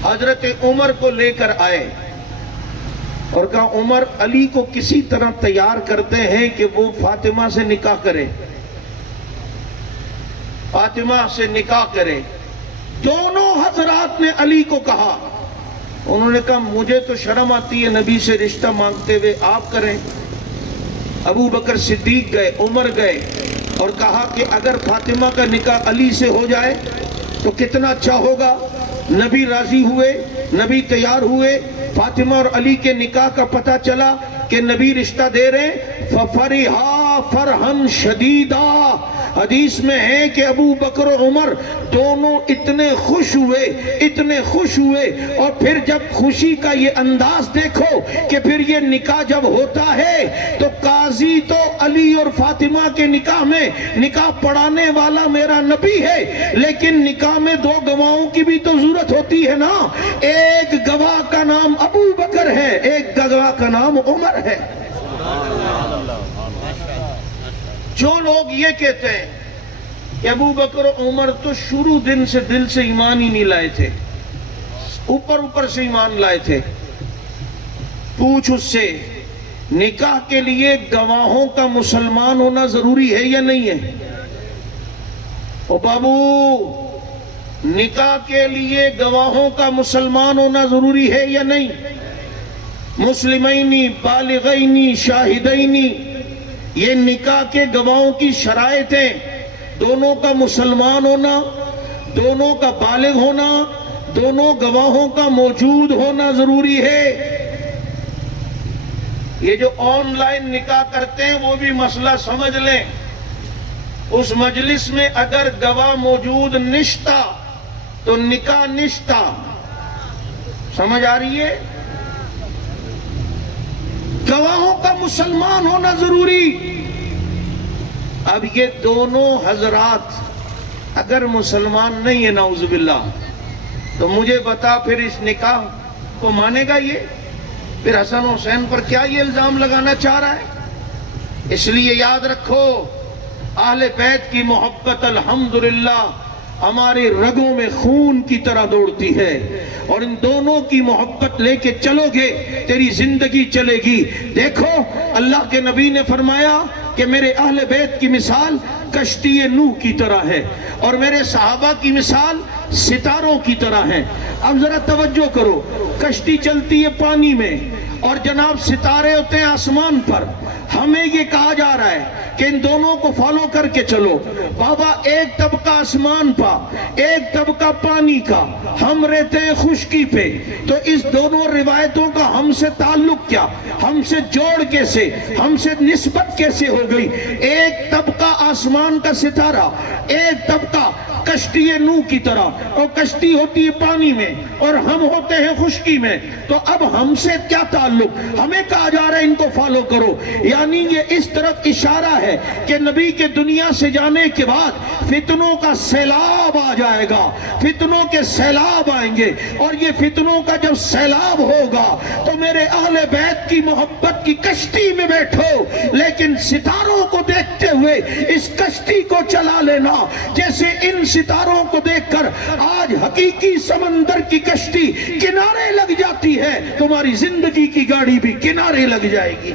حضرت عمر کو لے کر آئے اور کہا عمر علی کو کسی طرح تیار کرتے ہیں کہ وہ فاطمہ سے نکاح کرے فاطمہ سے نکاح کرے. دونوں حضرات نے علی کو کہا. انہوں نے کہا مجھے تو شرم آتی ہے نبی سے رشتہ مانگتے ہوئے آپ کریں. ابو بکر صدیق گئے عمر گئے اور کہا کہ اگر فاطمہ کا نکاح علی سے ہو جائے تو کتنا اچھا ہوگا. نبی راضی ہوئے نبی تیار ہوئے. فاطمہ اور علی کے نکاح کا پتہ چلا کہ نبی رشتہ دے رہے ہیں. ففرحا فرحا شدیدا. حدیث میں ہے کہ ابو بکر و عمر دونوں اتنے خوش ہوئے اور پھر جب خوشی کا یہ انداز دیکھو کہ پھر یہ نکاح جب ہوتا ہے تو قاضی تو علی اور فاطمہ کے نکاح میں نکاح پڑھانے والا میرا نبی ہے لیکن نکاح میں دو گواہوں کی بھی تو ضرورت ہوتی ہے نا. ایک گواہ کا نام ابو بکر ہے ایک گواہ کا نام عمر ہے. جو لوگ یہ کہتے ہیں کہ ابو بکر و عمر تو شروع دن سے دل سے ایمان ہی نہیں لائے تھے اوپر سے ایمان لائے تھے پوچھ اس سے نکاح کے لیے گواہوں کا مسلمان ہونا ضروری ہے یا نہیں ہے؟ او بابو نکاح کے لیے گواہوں کا مسلمان ہونا ضروری ہے یا نہیں؟ مسلمینی بالغینی شاہدینی یہ نکاح کے گواہوں کی شرائط ہیں. دونوں کا مسلمان ہونا دونوں کا بالغ ہونا دونوں گواہوں کا موجود ہونا ضروری ہے. یہ جو آن لائن نکاح کرتے ہیں وہ بھی مسئلہ سمجھ لیں. اس مجلس میں اگر گواہ موجود نشتا تو نکاح نشتا. سمجھ آ رہی ہے؟ گواہوں کا مسلمان ہونا ضروری. اب یہ دونوں حضرات اگر مسلمان نہیں ہے نعوذ باللہ تو مجھے بتا پھر اس نکاح کو مانے گا یہ؟ پھر حسن حسین پر کیا یہ الزام لگانا چاہ رہا ہے؟ اس لیے یاد رکھو اہل بیت کی محبت الحمدللہ ہمارے رگوں میں خون کی طرح دوڑتی ہے اور ان دونوں کی محبت لے کے چلو گے تیری زندگی چلے گی. دیکھو اللہ کے نبی نے فرمایا کہ میرے اہل بیت کی مثال کشتی نوح کی طرح ہے اور میرے صحابہ کی مثال ستاروں کی طرح ہے. اب ذرا توجہ کرو کشتی چلتی ہے پانی میں اور جناب ستارے ہوتے ہیں آسمان پر. ہمیں یہ کہا جا رہا ہے کہ ان دونوں کو فالو کر کے چلو. بابا ایک طبقہ آسمان پا ایک طبقہ پانی کا ہم رہتے ہیں خشکی پہ تو اس دونوں روایتوں کا ہم سے تعلق کیا ہم سے جوڑ کیسے ہم سے نسبت کیسے ہو گئی؟ ایک طبقہ آسمان آسمان کا ستارہ، ایک طبقہ کشتی نوح کی طرح، اور کشتی ہوتی ہے پانی میں اور ہم ہوتے ہیں خشکی میں، تو اب ہم سے کیا تعلق؟ ہمیں کہا جا رہا ہے ان کو فالو کرو، یعنی یہ اس طرف اشارہ ہے کہ نبی کے دنیا سے جانے کے بعد فتنوں کا سیلاب آ جائے گا، فتنوں کے سیلاب آئیں گے، اور یہ فتنوں کا جب سیلاب ہوگا تو میرے اہل بیت کی محبت کی کشتی میں بیٹھو، لیکن ستاروں کو دیکھتے ہوئے اس کشتی کو چلا لینا، جیسے ان ستاروں کو دیکھ کر آج حقیقی سمندر کی کشتی کنارے لگ جاتی ہے، تمہاری زندگی کی گاڑی بھی کنارے لگ جائے گی،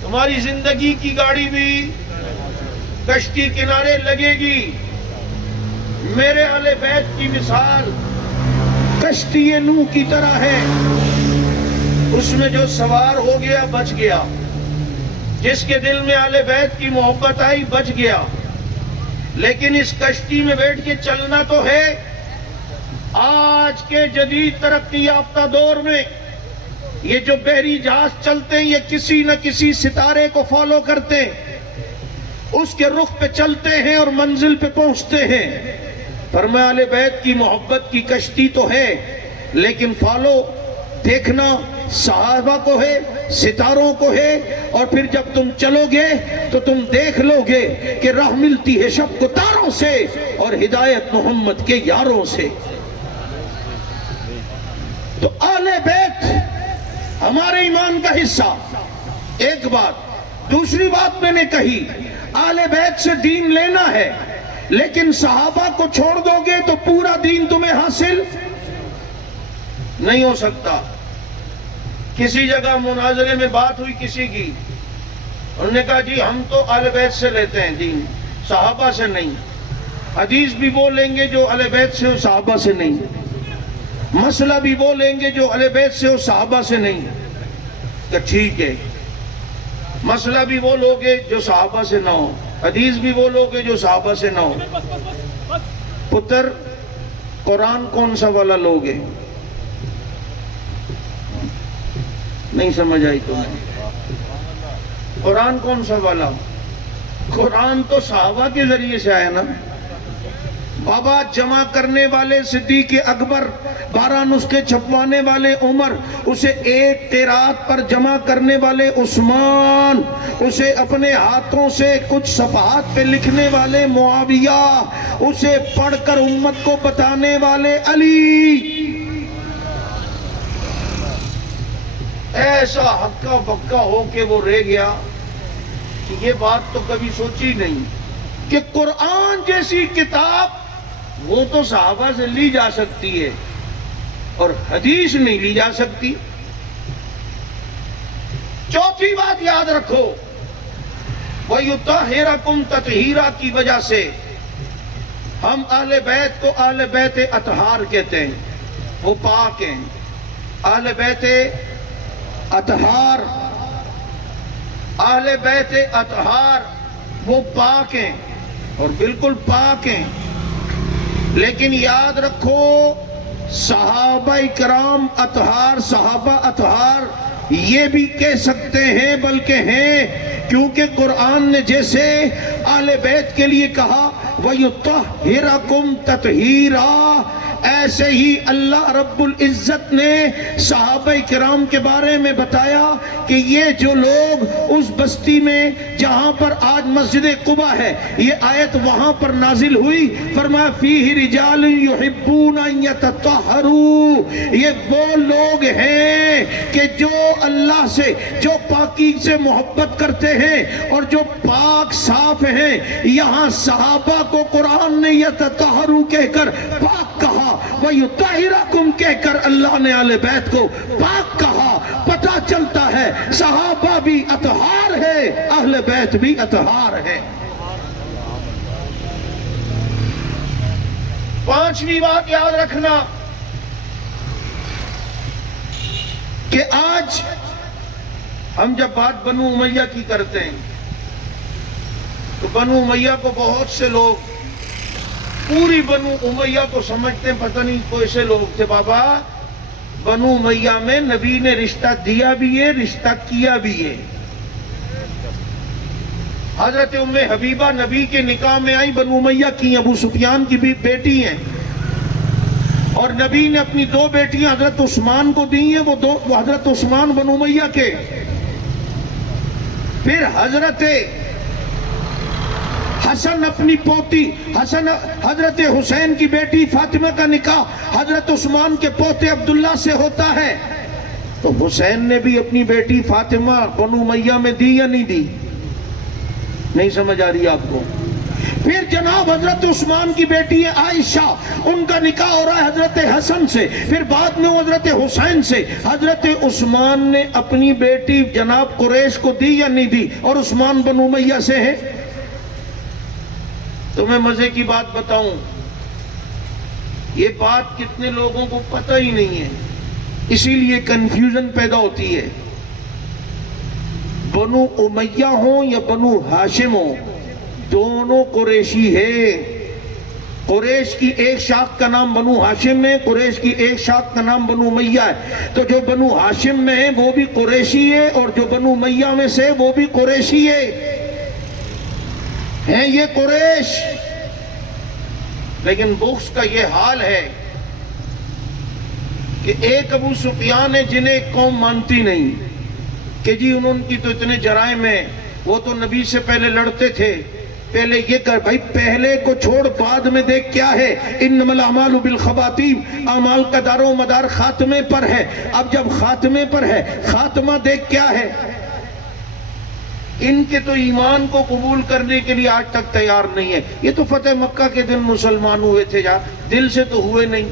تمہاری زندگی کی گاڑی بھی کشتی کنارے لگے گی۔ میرے اہل بیت کی مثال کشتی نوح کی طرح ہے، اس میں جو سوار ہو گیا بچ گیا، جس کے دل میں اہل بیت کی محبت آئی بچ گیا، لیکن اس کشتی میں بیٹھ کے چلنا تو ہے۔ آج کے جدید ترقی یافتہ دور میں یہ جو بحری جہاز چلتے ہیں یہ کسی نہ کسی ستارے کو فالو کرتے ہیں، اس کے رخ پہ چلتے ہیں اور منزل پہ پہنچتے ہیں۔ فرمایا اہل بیت کی محبت کی کشتی تو ہے، لیکن فالو دیکھنا صحابہ کو ہے، ستاروں کو ہے، اور پھر جب تم چلو گے تو تم دیکھ لو گے کہ راہ ملتی ہے شب کو تاروں سے اور ہدایت محمد کے یاروں سے۔ تو اہل بیت ہمارے ایمان کا حصہ، ایک بات۔ دوسری بات میں نے کہی اہل بیت سے دین لینا ہے، لیکن صحابہ کو چھوڑ دو گے تو پورا دین تمہیں حاصل نہیں ہو سکتا۔ کسی جگہ مناظرے میں بات ہوئی کسی کی، انہوں نے کہا جی ہم تو اہل بیت سے لیتے ہیں دین، صحابہ سے نہیں۔ حدیث بھی وہ لیں گے جو اہل بیت سے ہو، صحابہ سے نہیں۔ مسئلہ بھی وہ لیں گے جو اہل بیت سے ہو، صحابہ سے نہیں۔ کہ ٹھیک ہے، مسئلہ بھی وہ لوگے جو صحابہ سے نہ ہو، حدیث بھی وہ لوگے جو صحابہ سے نہ ہو۔ پتر قرآن کون سا والا لوگے؟ نہیں سمجھ آئی تمہیں؟ قرآن کون سا والا؟ قرآن تو صحابہ کے ذریعے سے آیا نا۔ بابا جمع کرنے والے صدیق اکبر، 12 نسخے چھپوانے والے عمر، اسے ایک قرات پر جمع کرنے والے عثمان، اسے اپنے ہاتھوں سے کچھ صفحات پہ لکھنے والے معاویہ، اسے پڑھ کر امت کو بتانے والے علی۔ ایسا ہکا بکا ہو کے وہ رہ گیا کہ یہ بات تو کبھی سوچی نہیں کہ قرآن جیسی کتاب وہ تو صحابہ سے لی جا سکتی ہے اور حدیث نہیں لی جا سکتی۔ چوتھی بات یاد رکھو، وَيُطَهِّرَكُمْ تَطْهِيرًا کی وجہ سے ہم اہل بیت کو اہل بیت اطہار کہتے ہیں، وہ پاک ہیں۔ اہل بیت اطہار، اہل بیت اطہار وہ پاک ہیں اور بالکل پاک ہیں، لیکن یاد رکھو صحابہ کرام اطہار، صحابہ اطہار یہ بھی کہہ سکتے ہیں، بلکہ ہیں، کیونکہ قرآن نے جیسے اہل بیت کے لیے کہا وَيُطَهِّرَكُمْ تَطْهِيرًا، ایسے ہی اللہ رب العزت نے صحابہ کرام کے بارے میں بتایا کہ یہ جو لوگ اس بستی میں جہاں پر آج مسجد قباء ہے، یہ آیت وہاں پر نازل ہوئی، فرمایا فیہ رجال یحبون ان یتطہروا، یہ وہ لوگ ہیں کہ جو اللہ سے، جو پاکی سے محبت کرتے ہیں اور جو پاک صاف ہیں۔ یہاں صحابہ کو قرآن نے یتطہروا کہہ کر پاک کہا، وَيُطَهِّرَكُمْ کہہ کر اللہ نے اہل بیت کو پاک کہا۔ پتہ چلتا ہے صحابہ بھی اطہار ہے، اہل بیت بھی اطہار ہے۔ پانچویں بات یاد رکھنا کہ آج ہم جب بات بنو امیہ کی کرتے ہیں تو بنو امیہ کو بہت سے لوگ پوری بنو امیہ کو سمجھتے ہیں، پتہ نہیں کوئی سے لوگ تھے بابا، بنو امیہ میں نبی نے رشتہ دیا بھی ہے، رشتہ کیا بھی ہے۔ حضرت ام حبیبہ نبی کے نکاح میں آئی، بنو امیہ کی، ابو سفیان کی بھی بیٹی ہیں، اور نبی نے اپنی دو بیٹیاں حضرت عثمان کو دی ہیں، وہ حضرت عثمان بنو امیہ کے۔ پھر حضرت حسن اپنی پوتی حضرت حسین کی بیٹی فاطمہ کا نکاح حضرت عثمان کے پوتے عبداللہ سے ہوتا ہے، تو حسین نے بھی اپنی بیٹی فاطمہ بنو امیہ میں دی یا نہیں دی؟ نہیں سمجھ آ رہی آپ کو؟ پھر جناب حضرت عثمان کی بیٹی ہے عائشہ، ان کا نکاح ہو رہا ہے حضرت حسن سے، پھر بعد میں حضرت حسین سے۔ حضرت عثمان نے اپنی بیٹی جناب قریش کو دی یا نہیں دی؟ اور عثمان بنو امیہ سے ہے۔ تو میں مزے کی بات بتاؤں، یہ بات کتنے لوگوں کو پتہ ہی نہیں ہے، اسی لیے کنفیوژن پیدا ہوتی ہے۔ بنو امیہ ہوں یا بنو ہاشم ہوں، دونوں قریشی ہے۔ قریش کی ایک شاخ کا نام بنو ہاشم ہے، قریش کی ایک شاخ کا نام بنو امیہ ہے۔ تو جو بنو ہاشم میں ہے وہ بھی قریشی ہے، اور جو بنو امیہ میں سے وہ بھی قریشی ہے، ہیں یہ قریش۔ لیکن بغض کا یہ حال ہے کہ ایک ابو سفیان ہے جنہیں ایک قوم مانتی نہیں، کہ جی ان کی تو اتنے جرائم ہیں، وہ تو نبی سے پہلے لڑتے تھے۔ پہلے یہ کر بھائی، پہلے کو چھوڑ، بعد میں دیکھ کیا ہے۔ انما الاعمال بالخواتیم، اعمال کا دار و مدار خاتمے پر ہے۔ اب جب خاتمے پر ہے، خاتمہ دیکھ کیا ہے۔ ان کے تو ایمان کو قبول کرنے کے لیے آج تک تیار نہیں ہے۔ یہ تو فتح مکہ کے دن مسلمان ہوئے تھے، یار دل سے تو ہوئے نہیں۔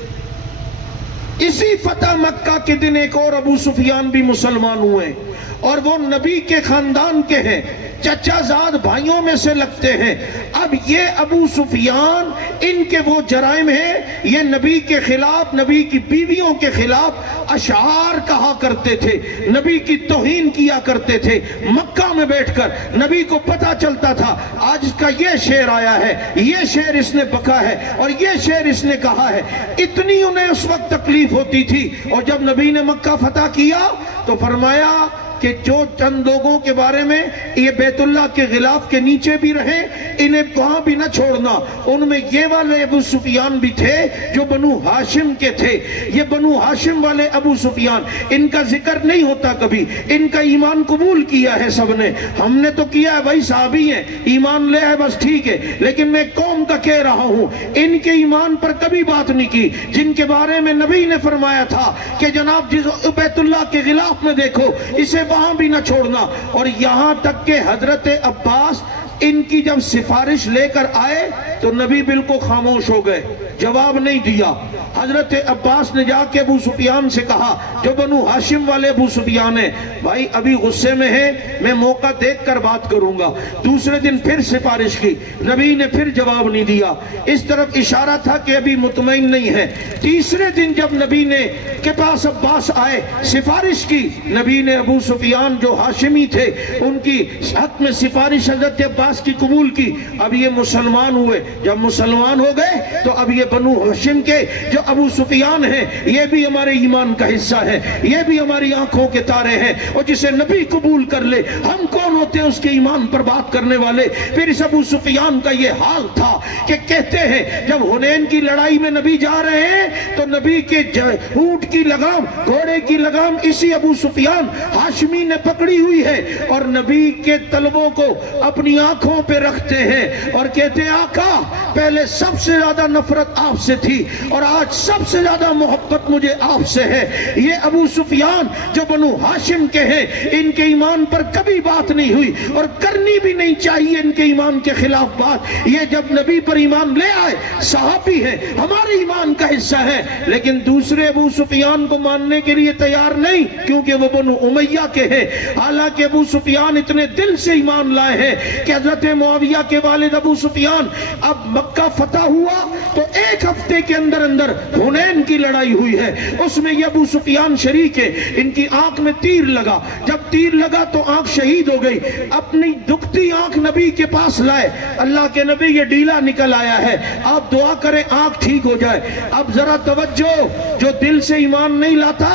اسی فتح مکہ کے دن ایک اور ابو سفیان بھی مسلمان ہوئے، اور وہ نبی کے خاندان کے ہیں، چچا زاد بھائیوں میں سے لگتے ہیں۔ اب یہ ابو سفیان، ان کے وہ جرائم ہیں، یہ نبی کے خلاف، نبی کی بیویوں کے خلاف اشعار کہا کرتے تھے، نبی کی توہین کیا کرتے تھے مکہ میں بیٹھ کر۔ نبی کو پتا چلتا تھا آج کا یہ شعر آیا ہے، یہ شعر اس نے بکا ہے، اور یہ شعر اس نے کہا ہے۔ اتنی انہیں اس وقت تکلیف ہوتی تھی، اور جب نبی نے مکہ فتح کیا تو فرمایا کہ جو چند لوگوں کے بارے میں یہ بیت اللہ کے غلاف کے نیچے بھی رہیں، انہیں وہاں بھی نہ چھوڑنا۔ ان میں یہ والے ابو سفیان بھی تھے جو بنو ہاشم کے تھے۔ یہ بنو ہاشم والے ابو سفیان، ان کا ذکر نہیں ہوتا کبھی، ان کا ایمان قبول کیا ہے سب نے۔ ہم نے تو کیا ہے بھائی، صحابی ہیں، ایمان لے آئے بس ٹھیک ہے، لیکن میں قوم کا کہہ رہا ہوں، ان کے ایمان پر کبھی بات نہیں کی، جن کے بارے میں نبی نے فرمایا تھا کہ جناب جس بیت اللہ کے غلاف میں دیکھو، اسے وہاں بھی نہ چھوڑنا۔ اور یہاں تک کہ حضرت عباس ان کی جب سفارش لے کر آئے تو نبی بالکل خاموش ہو گئے، جواب نہیں دیا۔ حضرت عباس نے جا کے ابو سفیان سے کہا، جو بنو ہاشم والے ابو سفیان ہیں، بھائی ابھی غصے میں ہیں، میں موقع دیکھ کر بات کروں گا۔ دوسرے دن پھر سفارش کی، نبی نے پھر جواب نہیں دیا، اس طرف اشارہ تھا کہ ابھی مطمئن نہیں ہے۔ تیسرے دن جب نبی نے کے پاس عباس آئے، سفارش کی، نبی نے ابو سفیان جو ہاشمی تھے ان کی حق میں سفارش حضرت عباس کی قبول کی۔ اب یہ مسلمان ہوئے، جب مسلمان ہو گئے تو اب یہ بنو ہاشم کے جو ابو سفیان ہیں، یہ بھی ہمارے ایمان کا حصہ ہے، یہ بھی ہماری آنکھوں کے تارے ہیں، اور جسے نبی قبول کر لے، ہم کون ہوتے ہیں اس کے ایمان پر بات کرنے والے۔ پھر اس ابو سفیان کا یہ حال تھا کہ کہتے ہیں جب حنین کی لڑائی میں نبی جا رہے ہیں تو نبی کے اونٹ کی لگام، گھوڑے کی لگام اسی ابو سفیان ہاشمی نے پکڑی ہوئی ہے، اور نبی کے طلبوں کو اپنی آنکھوں پہ رکھتے ہیں اور کہتے ہیں آقا پہلے سب سے زیادہ نفرت آپ سے تھی اور آج سب سے زیادہ محبت مجھے آپ سے ہے۔ یہ ابو سفیان جو بنو ہاشم کے ہیں، ان کے ایمان پر کبھی بات نہیں ہوئی اور کرنی بھی نہیں چاہیے ان کے ایمان کے خلاف بات۔ یہ جب نبی پر ایمان لے آئے، صحابی ہے، ہمارے ایمان کا حصہ ہے، لیکن دوسرے ابو سفیان کو ماننے کے لیے تیار نہیں کیونکہ وہ بنو امیہ کے ہیں۔ حالانکہ ابو سفیان اتنے دل سے ایمان لائے ہیں کہ حضرت معاویہ کے والد ابو سفیان اب مکہ فتح ہوا تو ایک ہفتے کے اندر اندر حنین کی لڑائی ہوئی ہے، اس میں یہ ابو سفیان شریک ہے، ان کی آنکھ میں تیر لگا، جب تیر لگا تو آنکھ شہید ہو گئی، اپنی دکھتی آنکھ نبی کے پاس لائے، اللہ کے نبی یہ ڈیلا نکل آیا ہے، آپ دعا کریں آنکھ ٹھیک ہو جائے۔ اب ذرا توجہ، جو دل سے ایمان نہیں لاتا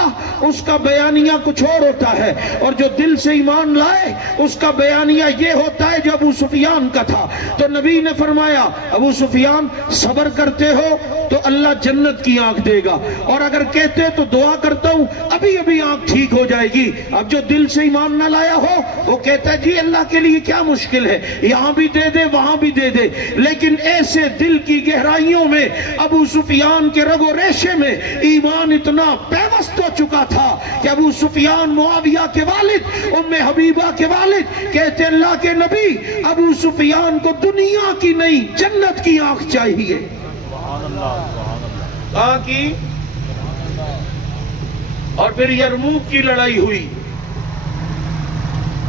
اس کا بیانیہ کچھ اور ہوتا ہے، اور جو دل سے ایمان لائے اس کا بیانیہ یہ ہوتا ہے جو ابو سفیان کا تھا۔ تو نبی نے فرمایا ابو سفیان صبر کرتے ہو تو اللہ جنت کی آنکھ دے گا، اور اگر کہتے تو دعا کرتا ہوں ابھی ابھی آنکھ ٹھیک ہو جائے گی۔ اب جو دل سے ایمان نہ لایا ہو وہ کہتا ہے جی اللہ کے لیے کیا مشکل ہے، یہاں بھی دے دے وہاں بھی دے دے، لیکن ایسے دل کی گہرائیوں میں ابو سفیان کے رگ و ریشے میں ایمان اتنا پیوست ہو چکا تھا کہ ابو سفیان معاویہ کے والد ام حبیبہ کے والد کہتے اللہ کے نبی ابو سفیان کو دنیا کی نہیں جنت کی آنکھ چاہیے۔ کہاں کی؟ اور پھر یرموک کی لڑائی ہوئی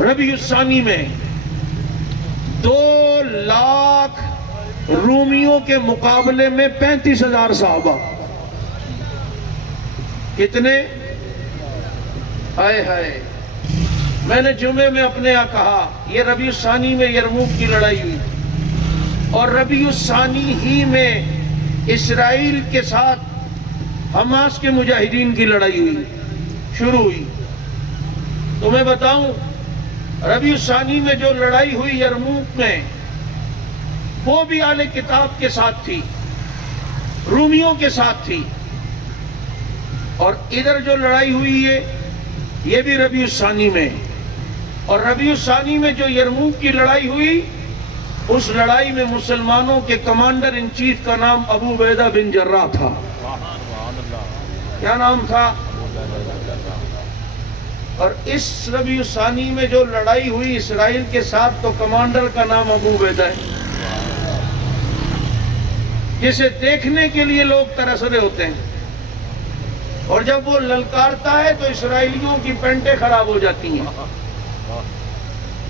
ربیع الثانی میں، 2 لاکھ رومیوں کے مقابلے میں 35,000 صحابہ۔ کتنے؟ ہائے ہائے، میں نے جمعے میں اپنے یہاں کہا یہ ربیع الثانی میں یرموک کی لڑائی ہوئی، اور ربیع الثانی ہی میں اسرائیل کے ساتھ حماس کے مجاہدین کی لڑائی ہوئی، شروع ہوئی۔ تو میں بتاؤں ربیع الثانی میں جو لڑائی ہوئی یرموک میں وہ بھی اہل کتاب کے ساتھ تھی، رومیوں کے ساتھ تھی، اور ادھر جو لڑائی ہوئی ہے یہ بھی ربیع الثانی میں، اور ربیع الثانی میں جو یرموک کی لڑائی ہوئی اس لڑائی میں مسلمانوں کے کمانڈر ان چیف کا نام ابو عبیدہ بن جراح تھا۔ کیا نام تھا؟ اور اس ربیع الثانی میں جو لڑائی ہوئی اسرائیل کے ساتھ تو کمانڈر کا نام ابو عبیدہ ہے، جسے دیکھنے کے لیے لوگ ترس رہے ہوتے ہیں، اور جب وہ للکارتا ہے تو اسرائیلیوں کی پینٹیں خراب ہو جاتی ہیں۔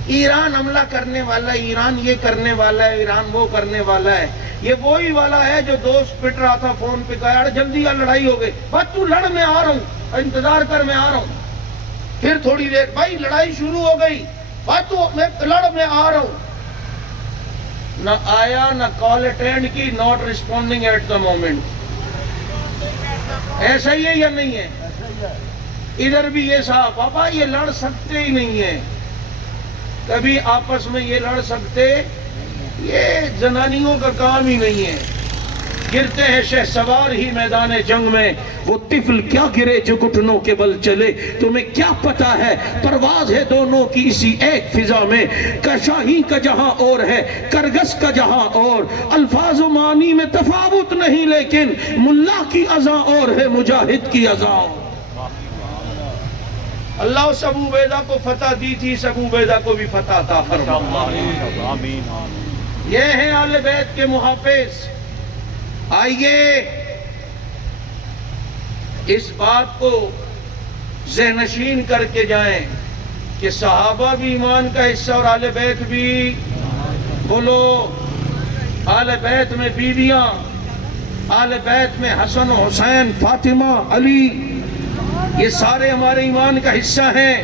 ایران حملہ کرنے والا ہے، ایران یہ کرنے والا ہے، ایران وہ کرنے والا ہے، یہ وہی والا ہے جو دوست پٹ رہا تھا فون پہ کہا یار جلدی آ لڑائی ہو گئی، بس تو لڑ میں آ رہا ہوں، انتظار کر میں آ رہا ہوں۔ پھر تھوڑی دیر بھائی لڑائی شروع ہو گئی، بس تو میں لڑ میں آ رہا ہوں، نہ آیا نہ کال اٹینڈ کی، not responding at the moment. ایسا ہی ہے یا نہیں ہے؟ ادھر بھی یہ صاحب بابا یہ لڑ سکتے ہی نہیں ہیں، کبھی آپس میں یہ لڑ سکتے، یہ زنانیوں کا کام ہی نہیں ہے۔ گرتے ہیں شہسوار ہی میدان جنگ میں، وہ طفل کیا گرے جو گھٹنوں کے بل چلے، تمہیں کیا پتا ہے پرواز ہے دونوں کی اسی ایک فضا میں، کشاہی کا جہاں اور ہے کرگس کا جہاں اور، الفاظ و معنی میں تفاوت نہیں لیکن ملا کی اذاں اور ہے مجاہد کی اذاں۔ اللہ اس ابو عبیدہ کو فتح دی تھی، اس ابو عبیدہ کو بھی فتح عطا فرما۔ یہ ہیں اہل بیت کے محافظ۔ آئیے اس بات کو ذہن نشین کر کے جائیں کہ صحابہ بھی ایمان کا حصہ اور اہل بیت بھی، بولو اہل بیت میں بیویاں، اہل بیت میں حسن و حسین، فاطمہ، علی، یہ سارے ہمارے ایمان کا حصہ ہیں،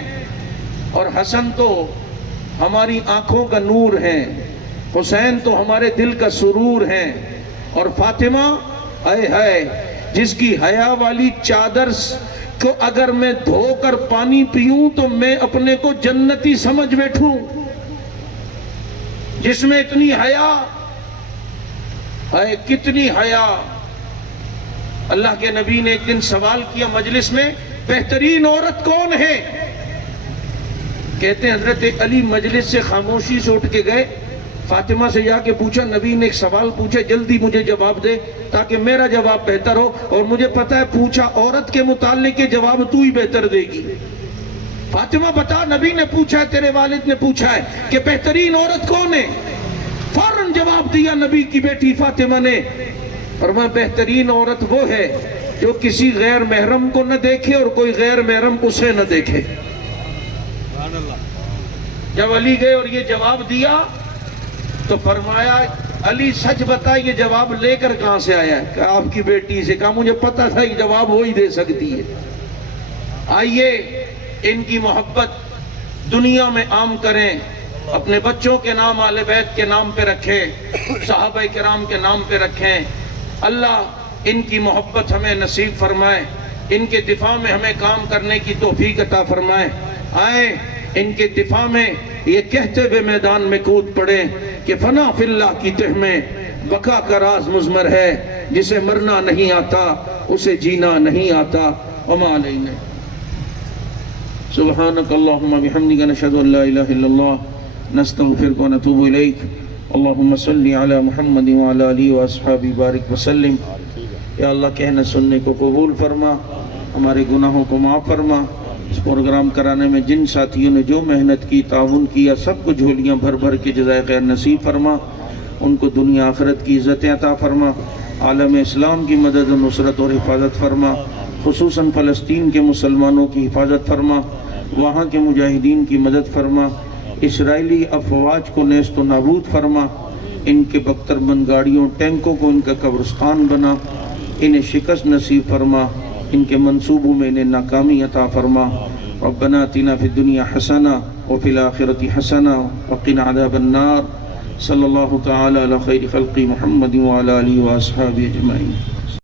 اور حسن تو ہماری آنکھوں کا نور ہیں، حسین تو ہمارے دل کا سرور ہیں، اور فاطمہ اے ہے جس کی حیا والی چادر کو اگر میں دھو کر پانی پیوں تو میں اپنے کو جنتی سمجھ بیٹھوں، جس میں اتنی حیا ہے، کتنی حیا۔ اللہ کے نبی نے ایک دن سوال کیا مجلس میں بہترین عورت کون ہے؟ کہتے ہیں حضرت علی مجلس سے خاموشی سے اٹھ کے گئے، فاطمہ سے جا کے پوچھا نبی نے ایک سوال پوچھا جلدی مجھے جواب دے تاکہ میرا جواب بہتر ہو، اور مجھے پتا ہے پوچھا عورت کے متعلق کے جواب تو ہی بہتر دے گی۔ فاطمہ بتا نبی نے پوچھا ہے، تیرے والد نے پوچھا ہے کہ بہترین عورت کون ہے؟ فوراً جواب دیا نبی کی بیٹی فاطمہ نے، فرمایا بہترین عورت وہ ہے جو کسی غیر محرم کو نہ دیکھے اور کوئی غیر محرم اسے نہ دیکھے۔ جب علی گئے اور یہ جواب دیا تو فرمایا علی سچ بتا یہ جواب لے کر کہاں سے آیا ہے؟ کہا آپ کی بیٹی سے۔ کہا مجھے پتا تھا یہ جواب وہی دے سکتی ہے۔ آئیے ان کی محبت دنیا میں عام کریں، اپنے بچوں کے نام اہل بیت کے نام پہ رکھیں، صحابہ کرام کے نام پہ رکھیں۔ اللہ ان کی محبت ہمیں نصیب فرمائے، ان کے دفاع میں ہمیں کام کرنے کی توفیق عطا فرمائے۔ آئیں ان کے دفاع میں یہ کہتے ہوئے میدان میں کود پڑے کہ فنا فی اللہ کی تہ میں بقا کا راز مضمر ہے، جسے مرنا نہیں آتا اسے جینا نہیں آتا۔ وما علینا سبحانک اللہم بحمدک نشہد ان لا الہ الا اللہ نستغفرک ونتوب الیک۔ اللہم صلی علی محمد وعلی آلہ واصحابہ بارک وسلم۔ یا اللہ کہنے سننے کو قبول فرما، ہمارے گناہوں کو معاف فرما۔ اس پروگرام کرانے میں جن ساتھیوں نے جو محنت کی، تعاون کیا، سب کو جھولیاں بھر بھر کے جزائے خیر نصیب فرما۔ ان کو دنیا آخرت کی عزتیں عطا فرما، عالم اسلام کی مدد و نصرت اور حفاظت فرما، خصوصاً فلسطین کے مسلمانوں کی حفاظت فرما، وہاں کے مجاہدین کی مدد فرما، اسرائیلی افواج کو نیست و نابود فرما، ان کے بختر بند گاڑیوں ٹینکوں کو ان کا قبرستان بنا، انہیں شکست نصیب فرما، ان کے منصوبوں میں انہیں ناکامی عطا فرما۔ ربنا آتنا فی الدنیا حسنہ وفی الآخرۃ حسنہ وقنا عذاب النار۔ صلی اللہ تعالی علی خیر خلق محمد وعلی آلہ واصحابہ اجمعین۔